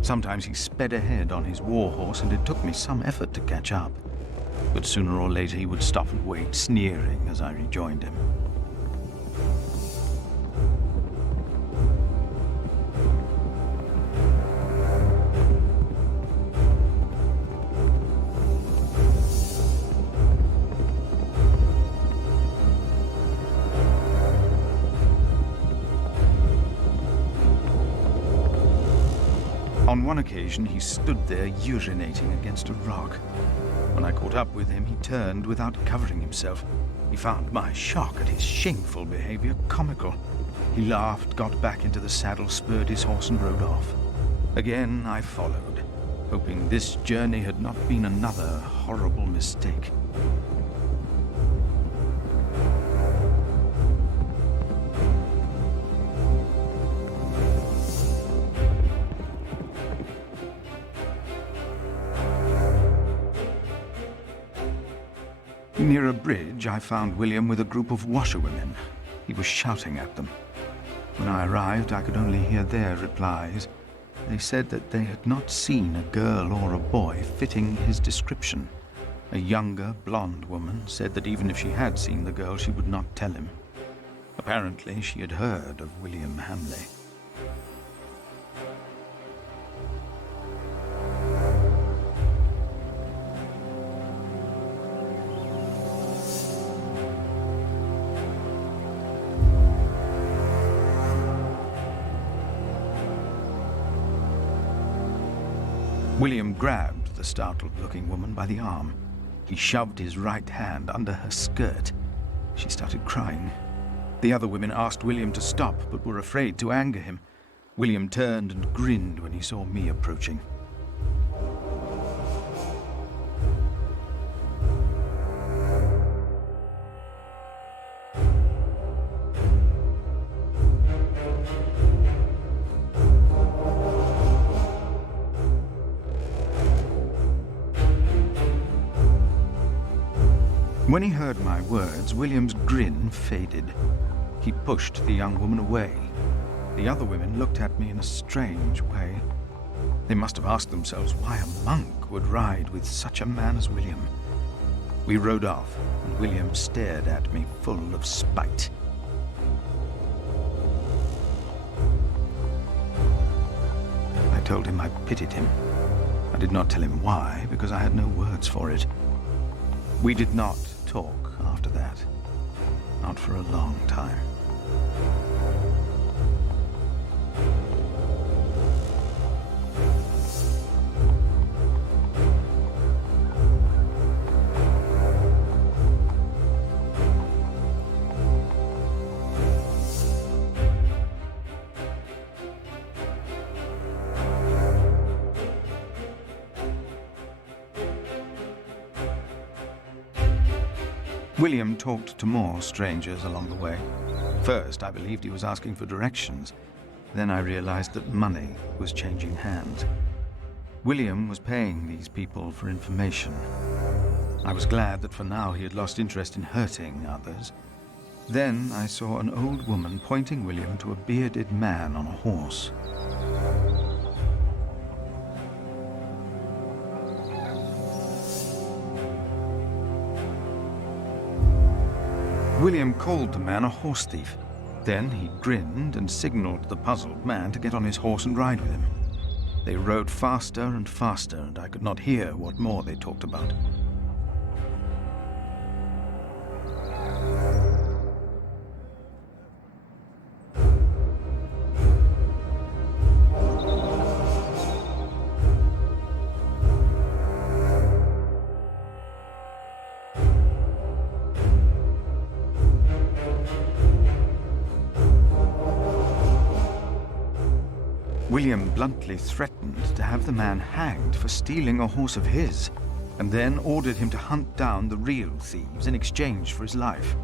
Sometimes he sped ahead on his warhorse, and it took me some effort to catch up. But sooner or later he would stop and wait, sneering as I rejoined him. On one occasion, he stood there urinating against a rock. When I caught up with him, he turned without covering himself. He found my shock at his shameful behavior comical. He laughed, got back into the saddle, spurred his horse, and rode off. Again, I followed, hoping this journey had not been another horrible mistake. Near a bridge, I found William with a group of washerwomen. He was shouting at them. When I arrived, I could only hear their replies. They said that they had not seen a girl or a boy fitting his description. A younger, blonde woman said that even if she had seen the girl, she would not tell him. Apparently, she had heard of William Hamley. William grabbed the startled-looking woman by the arm. He shoved his right hand under her skirt. She started crying. The other women asked William to stop, but were afraid to anger him. William turned and grinned when he saw me approaching. When he heard my words, William's grin faded. He pushed the young woman away. The other women looked at me in a strange way. They must have asked themselves why a monk would ride with such a man as William. We rode off, and William stared at me full of spite. I told him I pitied him. I did not tell him why, because I had no words for it. We did not talk after that. Not for a long time. William talked to more strangers along the way. First, I believed he was asking for directions. Then I realized that money was changing hands. William was paying these people for information. I was glad that for now he had lost interest in hurting others. Then I saw an old woman pointing William to a bearded man on a horse. William called the man a horse thief. Then he grinned and signaled the puzzled man to get on his horse and ride with him. They rode faster and faster, and I could not hear what more they talked about. William bluntly threatened to have the man hanged for stealing a horse of his, and then ordered him to hunt down the real thieves in exchange for his life.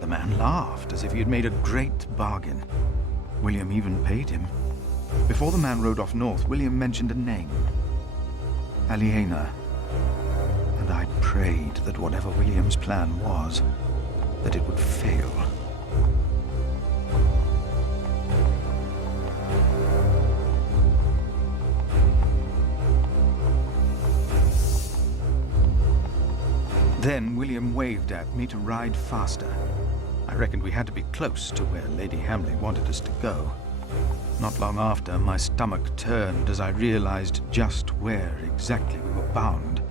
The man laughed as if he had made a great bargain. William even paid him. Before the man rode off north, William mentioned a name. Aliena. And I prayed that whatever William's plan was, that it would fail. Then William waved at me to ride faster. I reckoned we had to be close to where Lady Hamley wanted us to go. Not long after, my stomach turned as I realized just where exactly we were bound.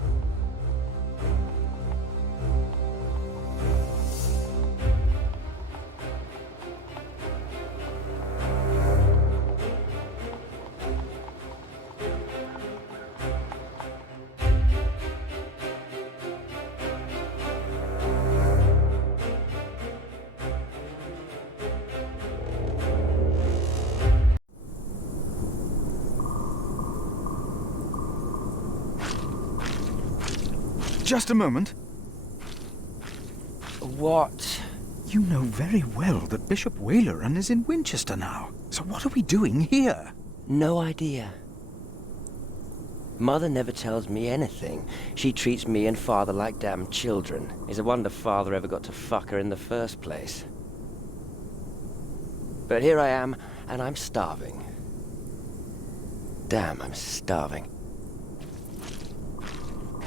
Just a moment. What? You know very well that Bishop Waleran is in Winchester now. So what are we doing here? No idea. Mother never tells me anything. She treats me and Father like damn children. It's a wonder Father ever got to fuck her in the first place. But here I am, and I'm starving. Damn, I'm starving.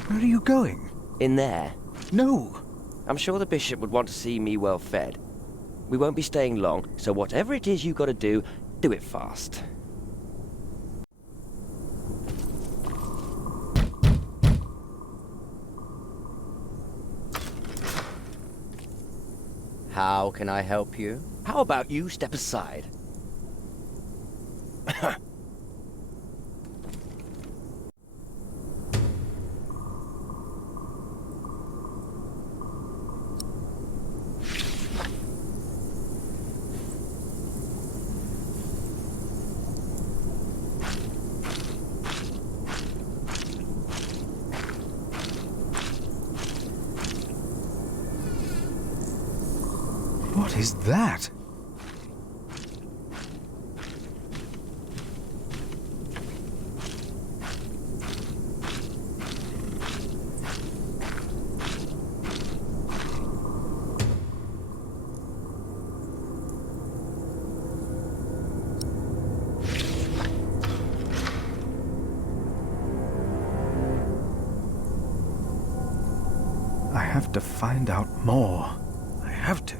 Where are you going? In there? No. I'm sure the bishop would want to see me well fed. We won't be staying long, so whatever it is you gotta do it fast. How can I help you? How about you step aside? What is that? I have to find out more. I have to.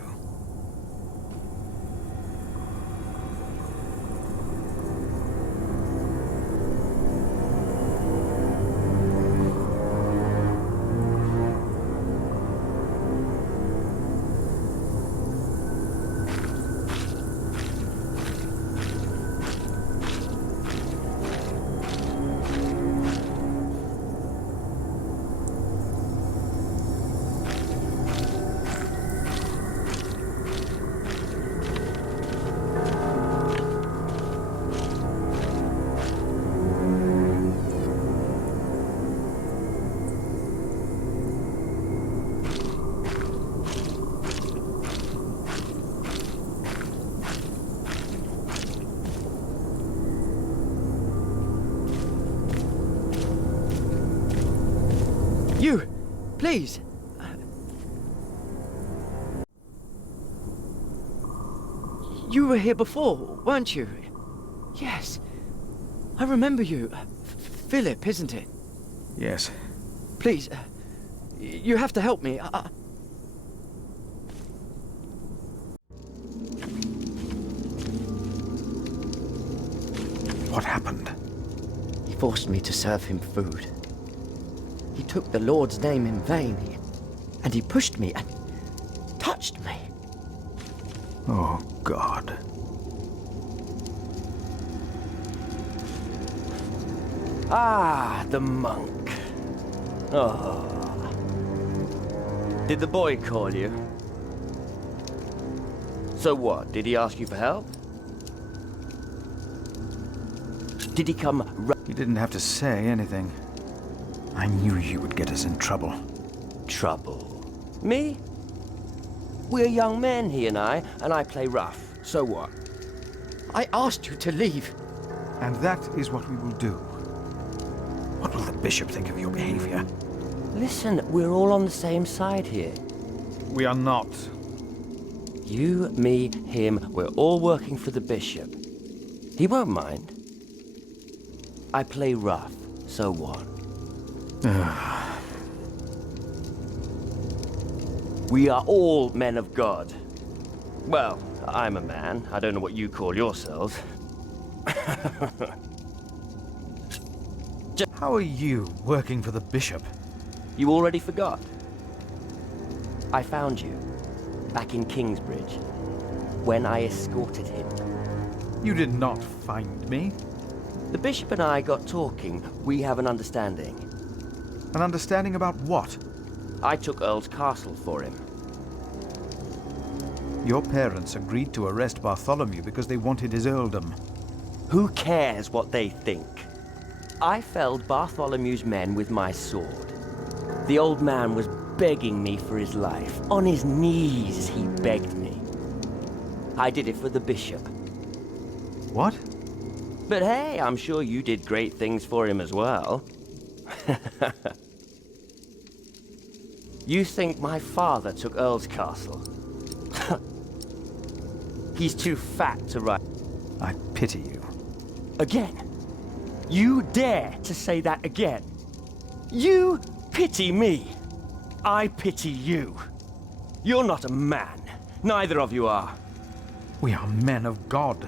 You! Please! You were here before, weren't you? Yes. I remember you. Philip, isn't it? Yes. Please, you have to help me. What happened? He forced me to serve him food. He took the Lord's name in vain, and he pushed me and touched me. Oh, God. Ah, the monk. Oh. Did the boy call you? So what? Did he ask you for help? Did he come? He didn't have to say anything. I knew you would get us in trouble. Trouble? Me? We're young men, he and I play rough. So what? I asked you to leave. And that is what we will do. What will the bishop think of your behavior? Listen, we're all on the same side here. We are not. You, me, him, we're all working for the bishop. He won't mind. I play rough, so what? We are all men of God. Well, I'm a man. I don't know what you call yourselves. How are you working for the bishop? You already forgot. I found you back in Kingsbridge when I escorted him. You did not find me. The bishop and I got talking. We have an understanding. An understanding about what? I took Earl's castle for him. Your parents agreed to arrest Bartholomew because they wanted his earldom. Who cares what they think? I felled Bartholomew's men with my sword. The old man was begging me for his life. On his knees, he begged me. I did it for the bishop. What? But hey, I'm sure you did great things for him as well. You think my father took Earl's castle? He's too fat to ride. I pity you. Again? You dare to say that again? You pity me. I pity you. You're not a man. Neither of you are. We are men of God.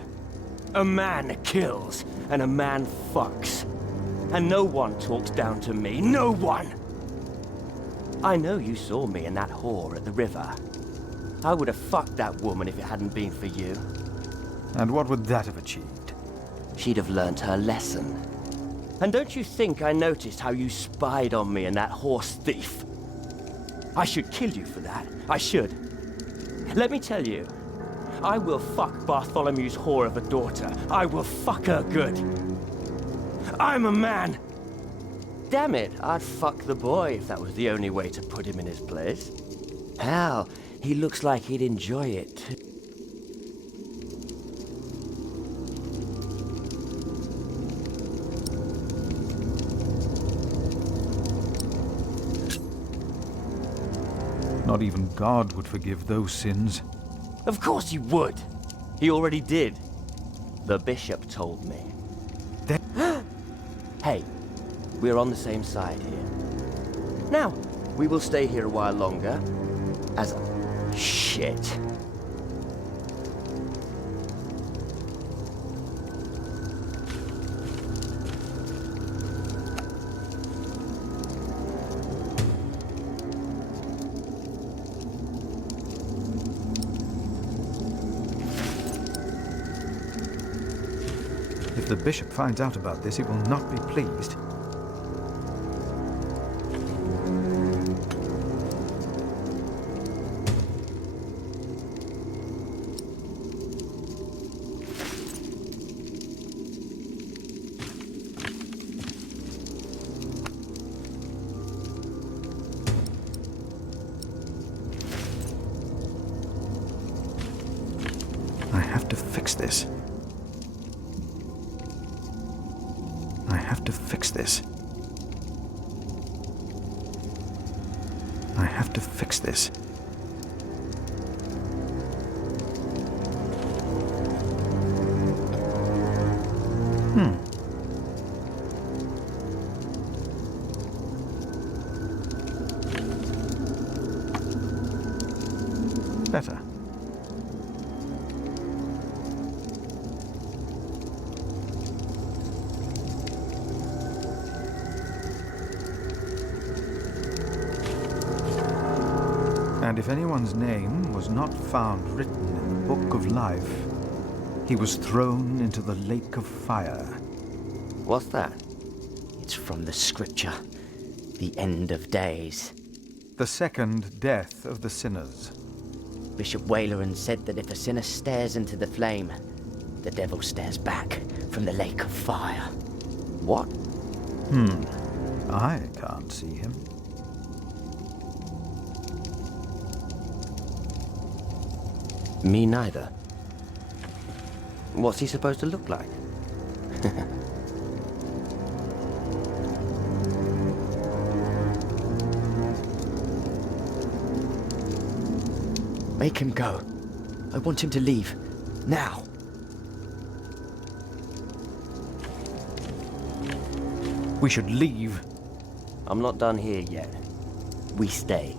A man kills, and a man fucks. And no one talks down to me. No one! I know you saw me and that whore at the river. I would have fucked that woman if it hadn't been for you. And what would that have achieved? She'd have learnt her lesson. And don't you think I noticed how you spied on me and that horse thief? I should kill you for that. I should. Let me tell you, I will fuck Bartholomew's whore of a daughter. I will fuck her good. I'm a man. Damn it, I'd fuck the boy if that was the only way to put him in his place. Hell, He looks like he'd enjoy it. Not even God would forgive those sins. Of course he would. He already did. The bishop told me. Hey, we're on the same side here. Now, we will stay here a while longer. As a... shit. If the bishop finds out about this, he will not be pleased. I have to fix this. I have to fix this. I have to fix this. Better. And if anyone's name was not found written in the book of life, he was thrown into the lake of fire. What's that? It's from the scripture. The end of days. The second death of the sinners. Bishop Waleran said that if a sinner stares into the flame, the devil stares back from the lake of fire. What? I can't see him. Me neither. What's he supposed to look like? Make him go. I want him to leave. Now. We should leave. I'm not done here yet. We stay.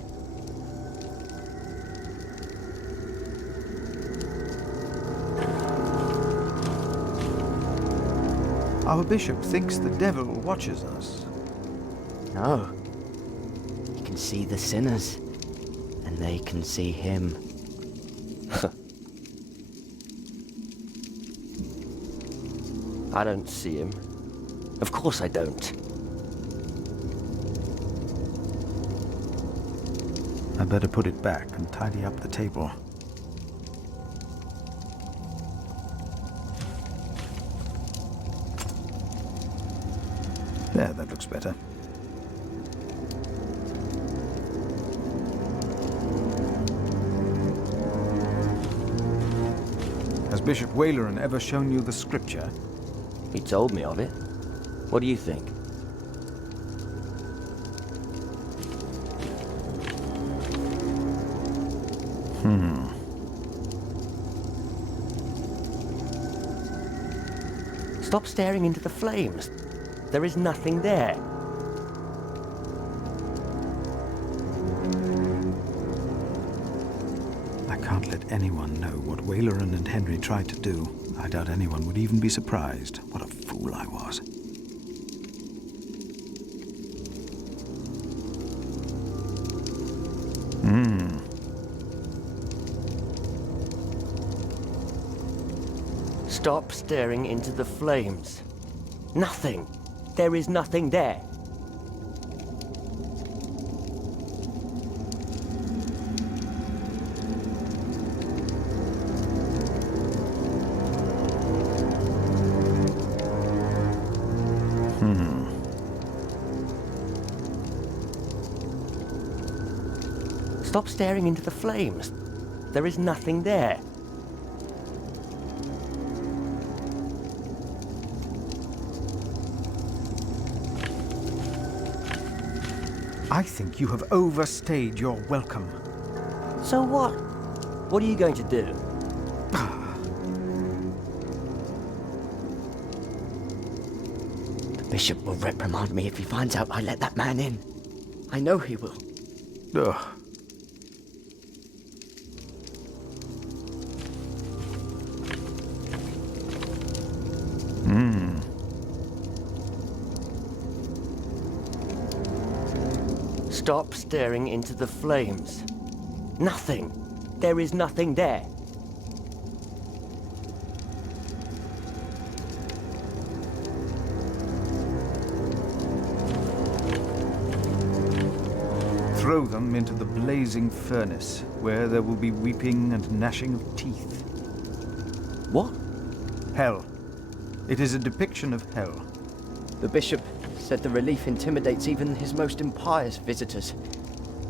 Our bishop thinks the devil watches us. No. He can see the sinners, and they can see him. I don't see him. Of course I don't. I better put it back and tidy up the table. There, that looks better. Has Bishop Waleran ever shown you the scripture? He told me of it. What do you think? Stop staring into the flames. There is nothing there. I can't let anyone know what Waleran and Henry tried to do. I doubt anyone would even be surprised. What a fool I was. Stop staring into the flames. Nothing. There is nothing there. Stop staring into the flames. There is nothing there. I think you have overstayed your welcome. So what? What are you going to do? The bishop will reprimand me if he finds out I let that man in. I know he will. Ugh. Stop staring into the flames. Nothing. There is nothing there. Throw them into the blazing furnace, where there will be weeping and gnashing of teeth. What? Hell. It is a depiction of hell. The bishop said the relief intimidates even his most impious visitors.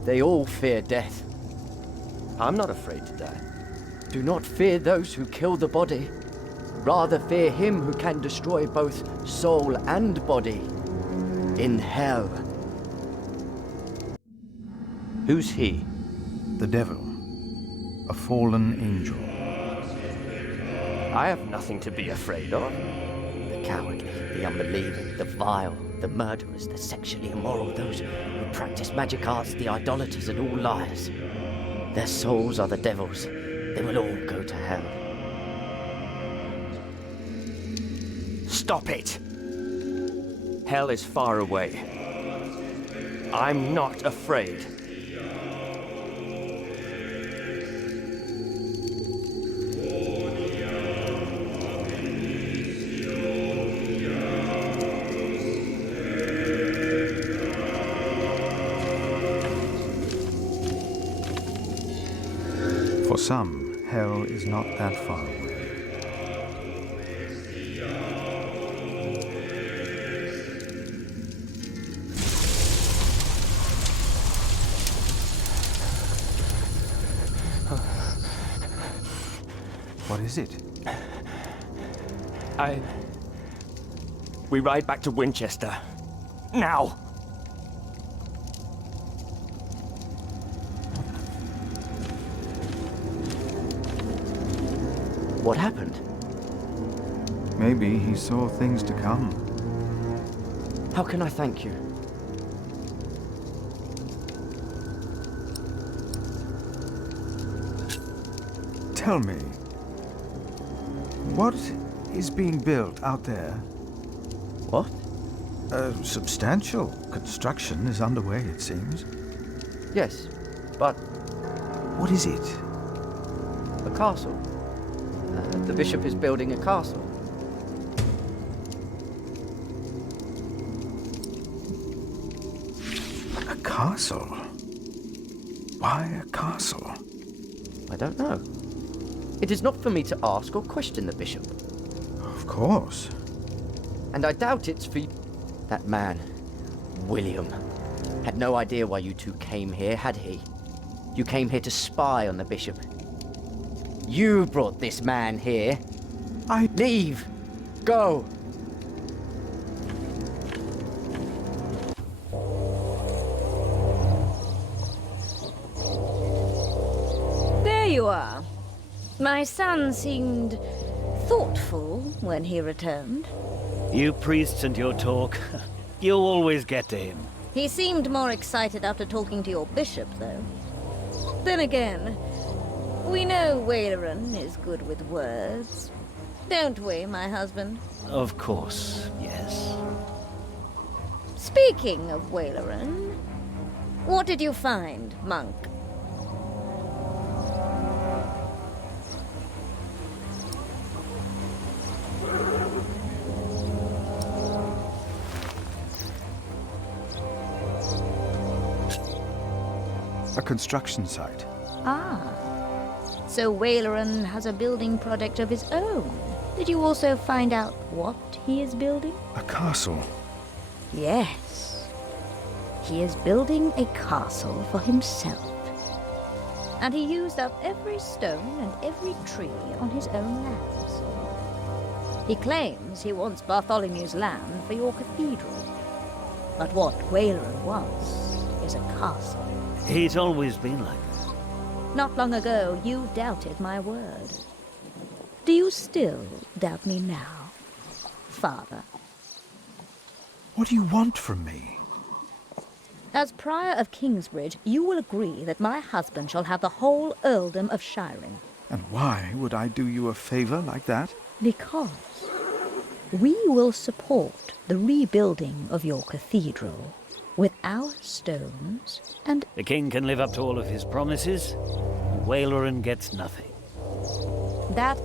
They all fear death. I'm not afraid to die. Do not fear those who kill the body. Rather fear him who can destroy both soul and body in hell. Who's he? The devil. A fallen angel. I have nothing to be afraid of. The cowardly, the unbelieving, the vile, the murderers, the sexually immoral, those who practice magic arts, the idolaters, and all liars. Their souls are the devil's. They will all go to hell. Stop it! Hell is far away. I'm not afraid. For some, hell is not that far away. What is it? We ride back to Winchester. Now! What happened? Maybe he saw things to come. How can I thank you? Tell me, what is being built out there? What? A substantial construction is underway, it seems. Yes, but... What is it? A castle. The bishop is building a castle. A castle? Why a castle? I don't know. It is not for me to ask or question the bishop. Of course. And I doubt it's for you. That man, William, had no idea why you two came here, had he? You came here to spy on the bishop. You brought this man here. Leave! Go! There you are. My son seemed thoughtful when he returned. You priests and your talk. You always get to him. He seemed more excited after talking to your bishop, though. Then again, we know Waleran is good with words. Don't we, my husband? Of course, yes. Speaking of Waleran, what did you find, monk? A construction site. Ah. So Waleran has a building project of his own. Did you also find out what he is building? A castle. Yes. He is building a castle for himself. and he used up every stone and every tree on his own lands. He claims he wants Bartholomew's land for your cathedral, but what Wayland wants is a castle. He's always been like this. Not long ago, you doubted my word. Do you still doubt me now, Father? What do you want from me? As Prior of Kingsbridge, you will agree that my husband shall have the whole earldom of Shiring. And why would I do you a favor like that? Because we will support the rebuilding of your cathedral with our stones and... The king can live up to all of his promises, and Wayland gets nothing. That...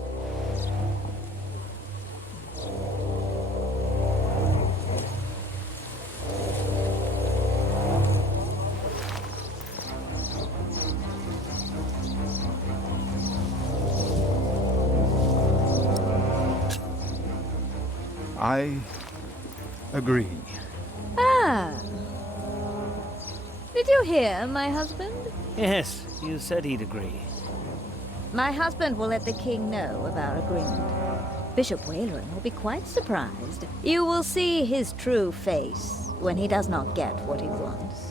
I agree. Ah. Did you hear, my husband? Yes, you said he'd agree. My husband will let the king know of our agreement. Bishop Wayland will be quite surprised. You will see his true face when he does not get what he wants.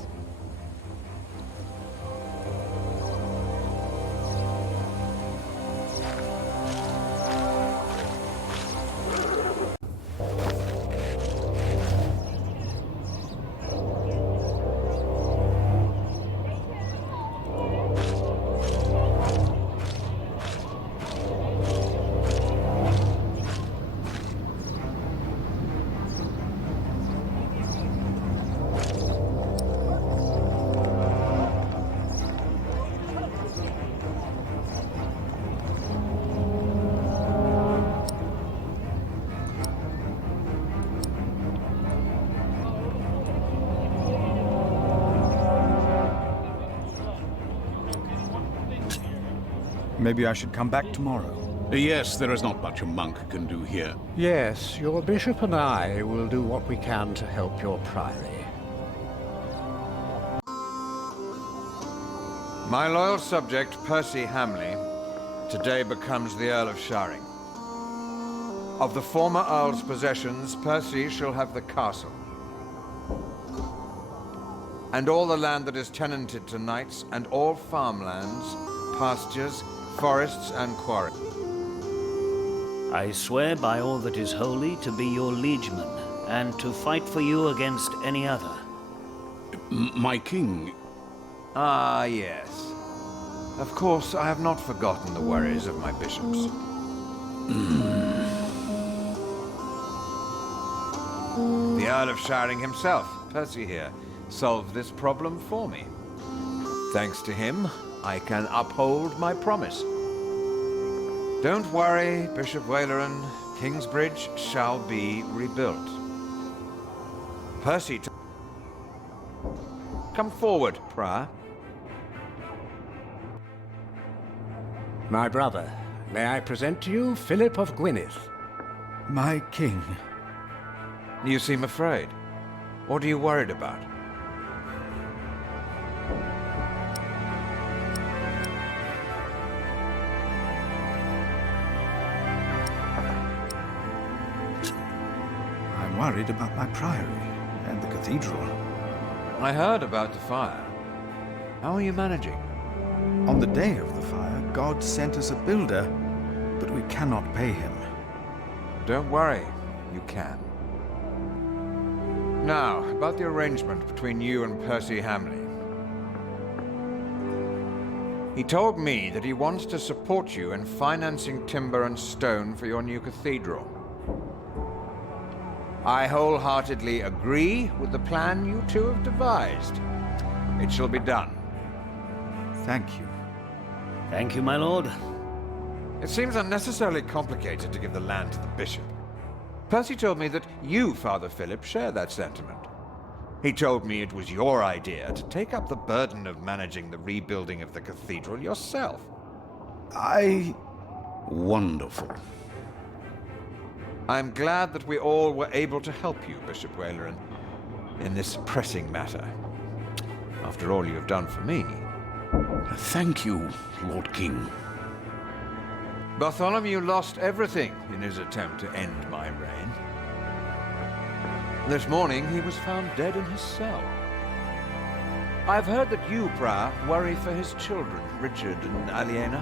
Maybe I should come back tomorrow. Yes, there is not much a monk can do here. Yes, your bishop and I will do what we can to help your priory. My loyal subject, Percy Hamley, today becomes the Earl of Shiring. Of the former Earl's possessions, Percy shall have the castle, and all the land that is tenanted to knights, and all farmlands, pastures, forests, and quarries. I swear by all that is holy to be your liegeman, and to fight for you against any other. My king... Ah, yes. Of course, I have not forgotten the worries of my bishops. The Earl of Shiring himself, Percy here, solved this problem for me. Thanks to him, I can uphold my promise. Don't worry, Bishop Wayland. Kingsbridge shall be rebuilt. Percy, come forward, Prior. My brother, may I present to you Philip of Gwynedd? My king. You seem afraid. What are you worried about? I'm worried about my priory and the cathedral. I heard about the fire. How are you managing? On the day of the fire, God sent us a builder, but we cannot pay him. Don't worry, you can. Now, about the arrangement between you and Percy Hamley. He told me that he wants to support you in financing timber and stone for your new cathedral. I wholeheartedly agree with the plan you two have devised. It shall be done. Thank you. Thank you, my lord. It seems unnecessarily complicated to give the land to the bishop. Percy told me that you, Father Philip, share that sentiment. He told me it was your idea to take up the burden of managing the rebuilding of the cathedral yourself. Wonderful. I'm glad that we all were able to help you, Bishop Wayland, in this pressing matter. After all you have done for me, Thank you, Lord King. Bartholomew lost everything in his attempt to end my reign. This morning he was found dead in his cell. I've heard that you, Prior, worry for his children, Richard and Aliena.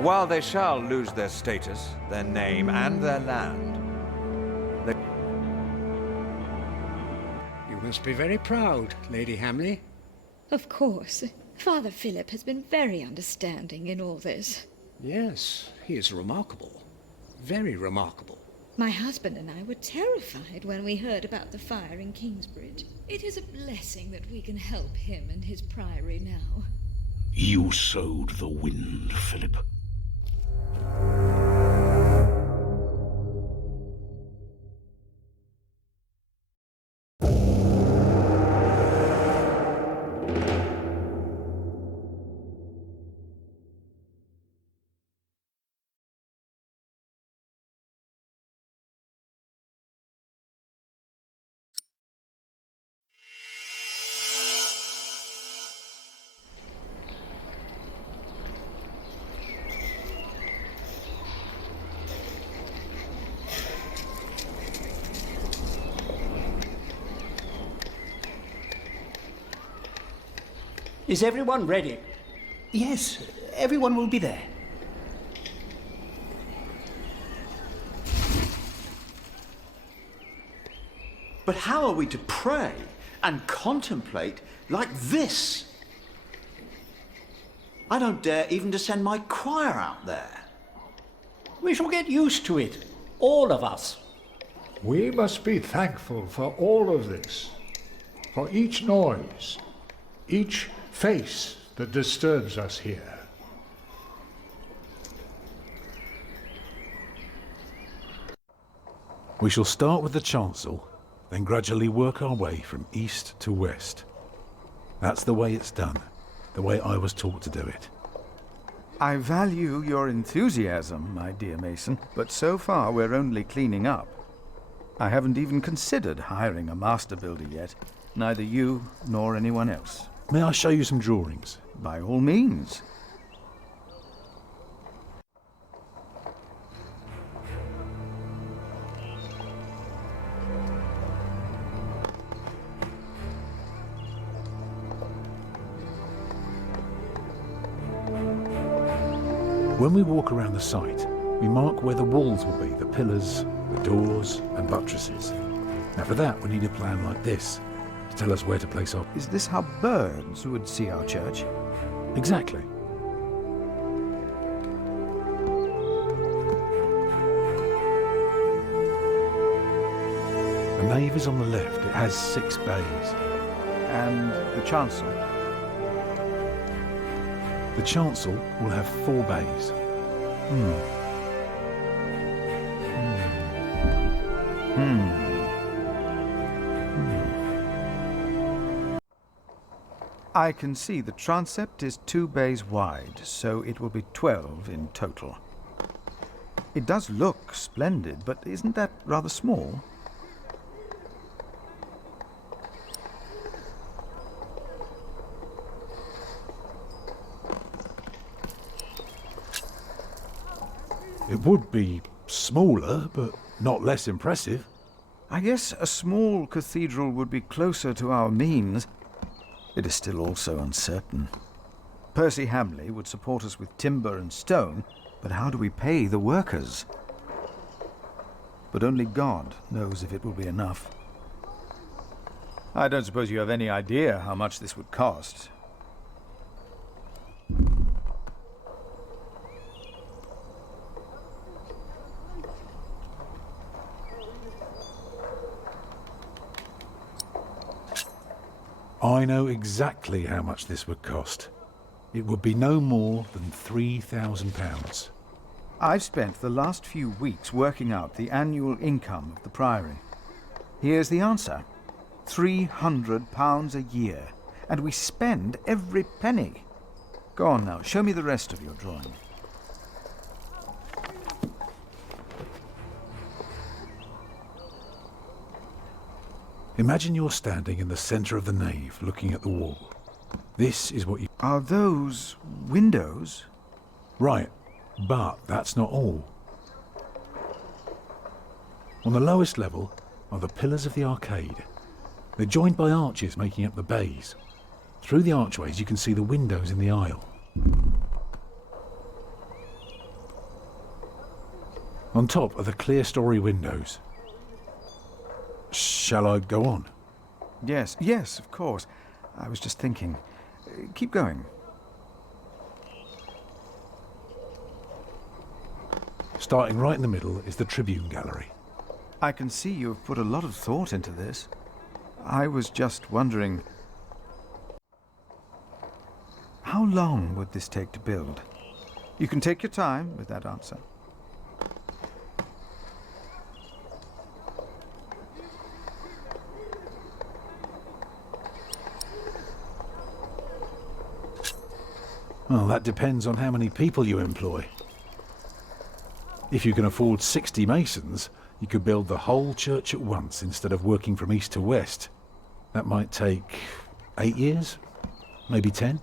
While they shall lose their status, their name, and their land, You must be very proud, Lady Hamley. Of course. Father Philip has been very understanding in all this. Yes, he is remarkable. Very remarkable. My husband and I were terrified when we heard about the fire in Kingsbridge. It is a blessing that we can help him and his priory now. You sowed the wind, Philip. Is everyone ready? Yes, everyone will be there. But how are we to pray and contemplate like this? I don't dare even to send my choir out there. We shall get used to it, all of us. We must be thankful for all of this, for each noise, each face that disturbs us here. We shall start with the chancel, then gradually work our way from east to west. That's the way it's done, the way I was taught to do it. I value your enthusiasm, my dear Mason, but so far we're only cleaning up. I haven't even considered hiring a master builder yet, neither you nor anyone else. May I show you some drawings? By all means. When we walk around the site, we mark where the walls will be, the pillars, the doors and buttresses. Now for that we need a plan like this, to tell us where to place our... Is this how birds would see our church? Exactly. The nave is on the left. It has 6 bays. And the chancel? The chancel will have 4 bays. I can see the transept is 2 bays wide, so it will be 12 in total. It does look splendid, but isn't that rather small? It would be smaller, but not less impressive. I guess a small cathedral would be closer to our means. It is still also uncertain. Percy Hamley would support us with timber and stone, but how do we pay the workers? But only God knows if it will be enough. I don't suppose you have any idea how much this would cost. I know exactly how much this would cost. It would be no more than £3,000. I've spent the last few weeks working out the annual income of the Priory. Here's the answer. £300 a year. And we spend every penny. Go on now, show me the rest of your drawing. Imagine you're standing in the centre of the nave, looking at the wall. This is what you... Are those windows? Right, but that's not all. On the lowest level are the pillars of the arcade. They're joined by arches making up the bays. Through the archways you can see the windows in the aisle. On top are the clear-story windows. Shall I go on? Yes, yes, of course. I was just thinking. Keep going. Starting right in the middle is the Tribune Gallery. I can see you have put a lot of thought into this. I was just wondering, how long would this take to build? You can take your time with that answer. Well, that depends on how many people you employ. If you can afford 60 masons, you could build the whole church at once instead of working from east to west. That might take 8 years, maybe 10.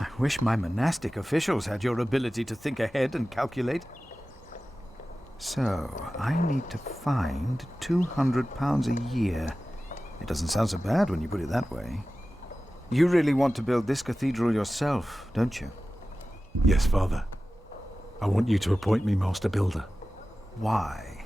I wish my monastic officials had your ability to think ahead and calculate. So, I need to find £200 a year. It doesn't sound so bad when you put it that way. You really want to build this cathedral yourself, don't you? Yes, Father. I want you to appoint me Master Builder. Why?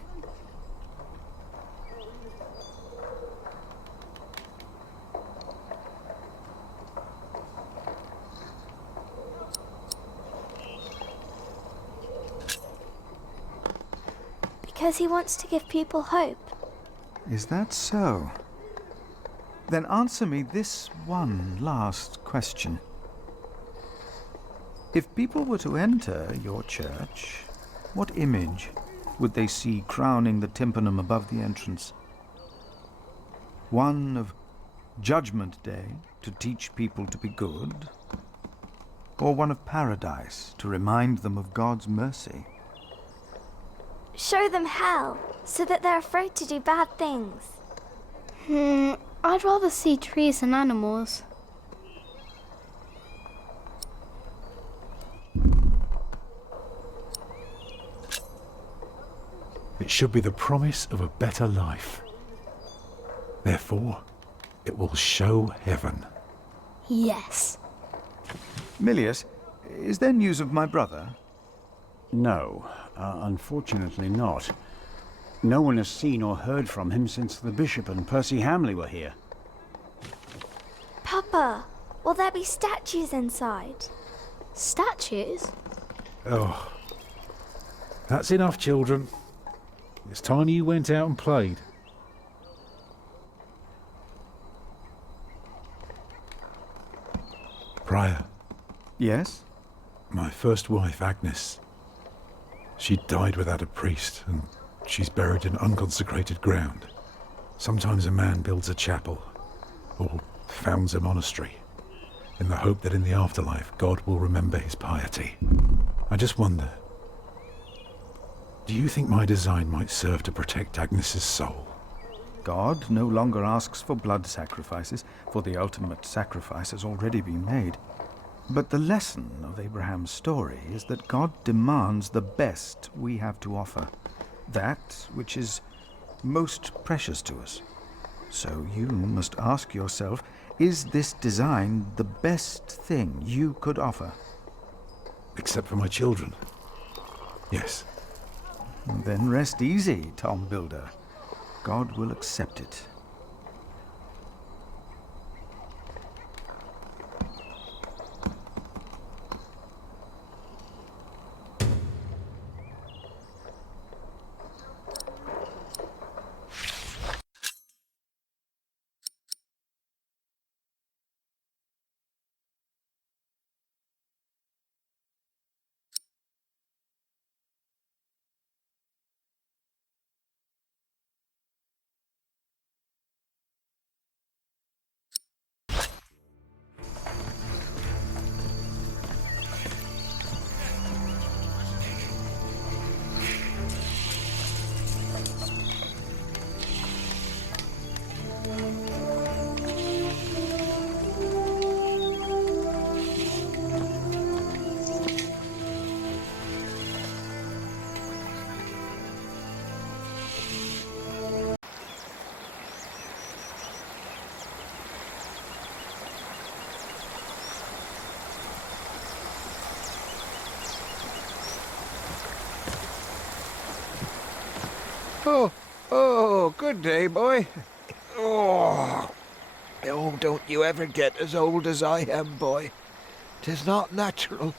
Because he wants to give people hope. Is that so? Then answer me this one last question. If people were to enter your church, what image would they see crowning the tympanum above the entrance? One of Judgment Day to teach people to be good? Or one of Paradise to remind them of God's mercy? Show them hell, so that they're afraid to do bad things. I'd rather see trees and animals. It should be the promise of a better life. Therefore, it will show heaven. Yes. Milius, is there news of my brother? No, unfortunately not. No one has seen or heard from him since the Bishop and Percy Hamley were here. Papa, will there be statues inside? Statues? Oh, that's enough, children. It's time you went out and played. Prior. Yes? My first wife, Agnes. She died without a priest, and she's buried in unconsecrated ground. Sometimes a man builds a chapel, or founds a monastery, in the hope that in the afterlife God will remember his piety. I just wonder, do you think my design might serve to protect Agnes's soul? God no longer asks for blood sacrifices, for the ultimate sacrifice has already been made. But the lesson of Abraham's story is that God demands the best we have to offer, that which is most precious to us. So you must ask yourself, is this design the best thing you could offer? Except for my children. Yes. Then rest easy, Tom Builder. God will accept it. Oh, good day, boy. Oh, don't you ever get as old as I am, boy. 'Tis not natural.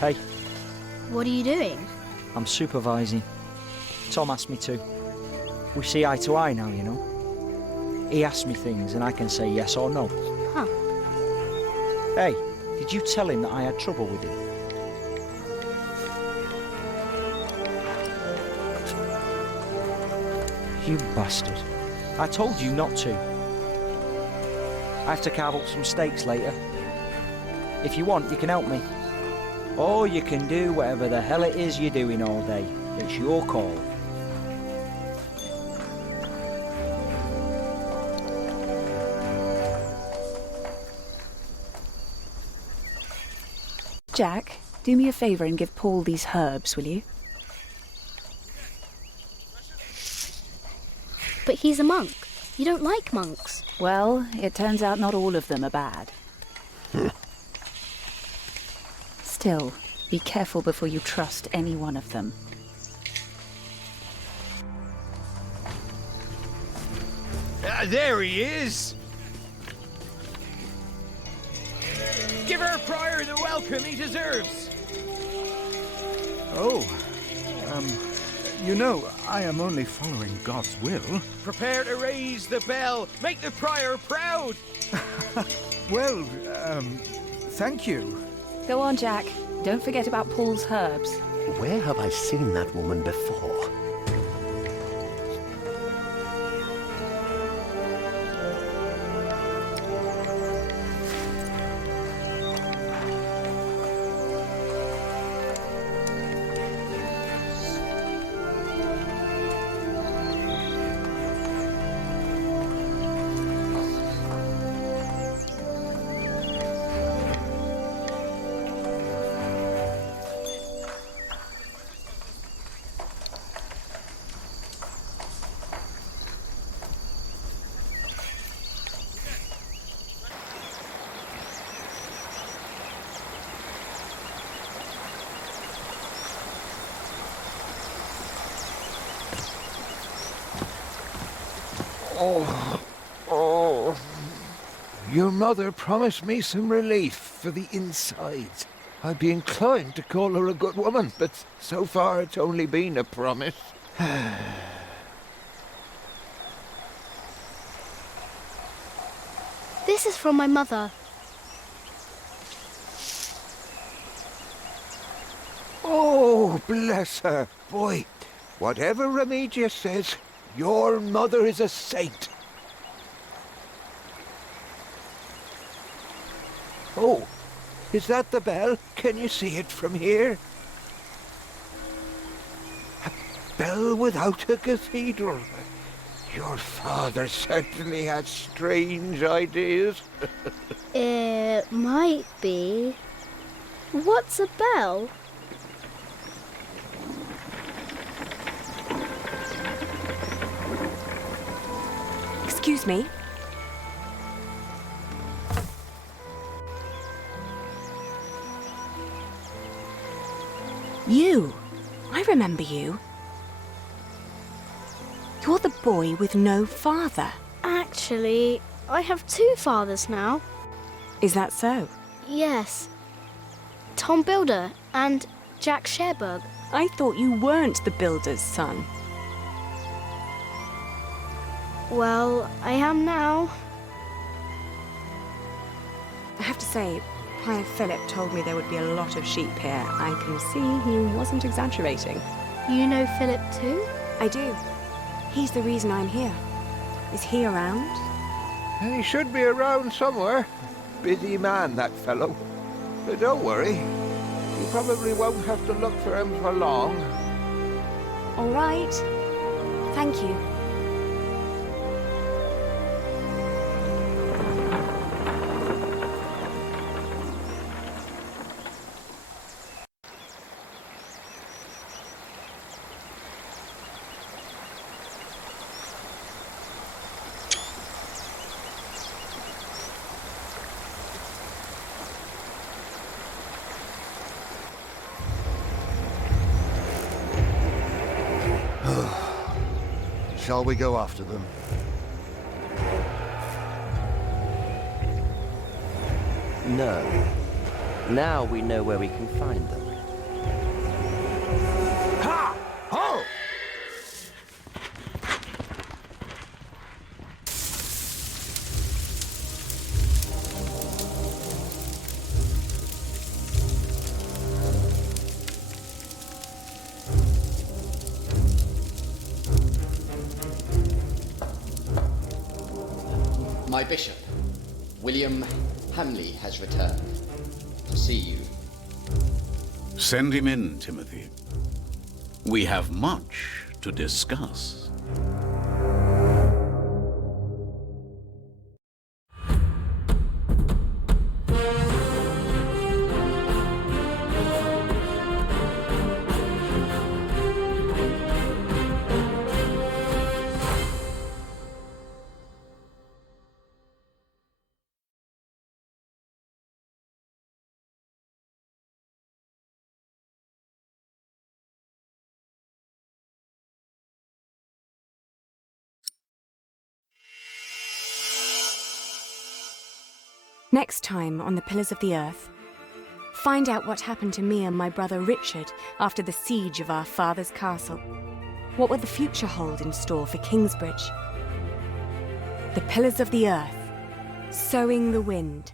Hey. What are you doing? I'm supervising. Tom asked me to. We see eye to eye now, you know. He asks me things and I can say yes or no. Huh. Hey, did you tell him that I had trouble with him? You bastard. I told you not to. I have to carve up some steaks later. If you want, you can help me. Or you can do whatever the hell it is you're doing all day. It's your call. Jack, do me a favour and give Paul these herbs, will you? But he's a monk. You don't like monks. Well, it turns out not all of them are bad. Still, be careful before you trust any one of them. There he is! Give our prior the welcome he deserves! Oh, you know, I am only following God's will. Prepare to raise the bell! Make the prior proud! Well, thank you. Go on, Jack. Don't forget about Paul's herbs. Where have I seen that woman before? Oh. Your mother promised me some relief for the insides. I'd be inclined to call her a good woman, but so far it's only been a promise. This is from my mother. Oh, bless her. Boy, whatever Remedius says, your mother is a saint. Oh, is that the bell? Can you see it from here? A bell without a cathedral. Your father certainly had strange ideas. It might be. What's a bell? Excuse me. You. I remember you. You're the boy with no father. Actually, I have 2 fathers now. Is that so? Yes. Tom Builder and Jack Sherbug. I thought you weren't the builder's son. Well, I am now. I have to say, Prior Philip told me there would be a lot of sheep here. I can see he wasn't exaggerating. You know Philip too? I do. He's the reason I'm here. Is he around? He should be around somewhere. Busy man, that fellow. But don't worry. You probably won't have to look for him for long. All right. Thank you. Shall we go after them? No. Now we know where we can find them. Ha! Ho! My bishop, William Hamley, has returned to see you. Send him in, Timothy. We have much to discuss. Next time on the Pillars of the Earth, find out what happened to me and my brother Richard after the siege of our father's castle. What will the future hold in store for Kingsbridge? The Pillars of the Earth, Sowing the Wind.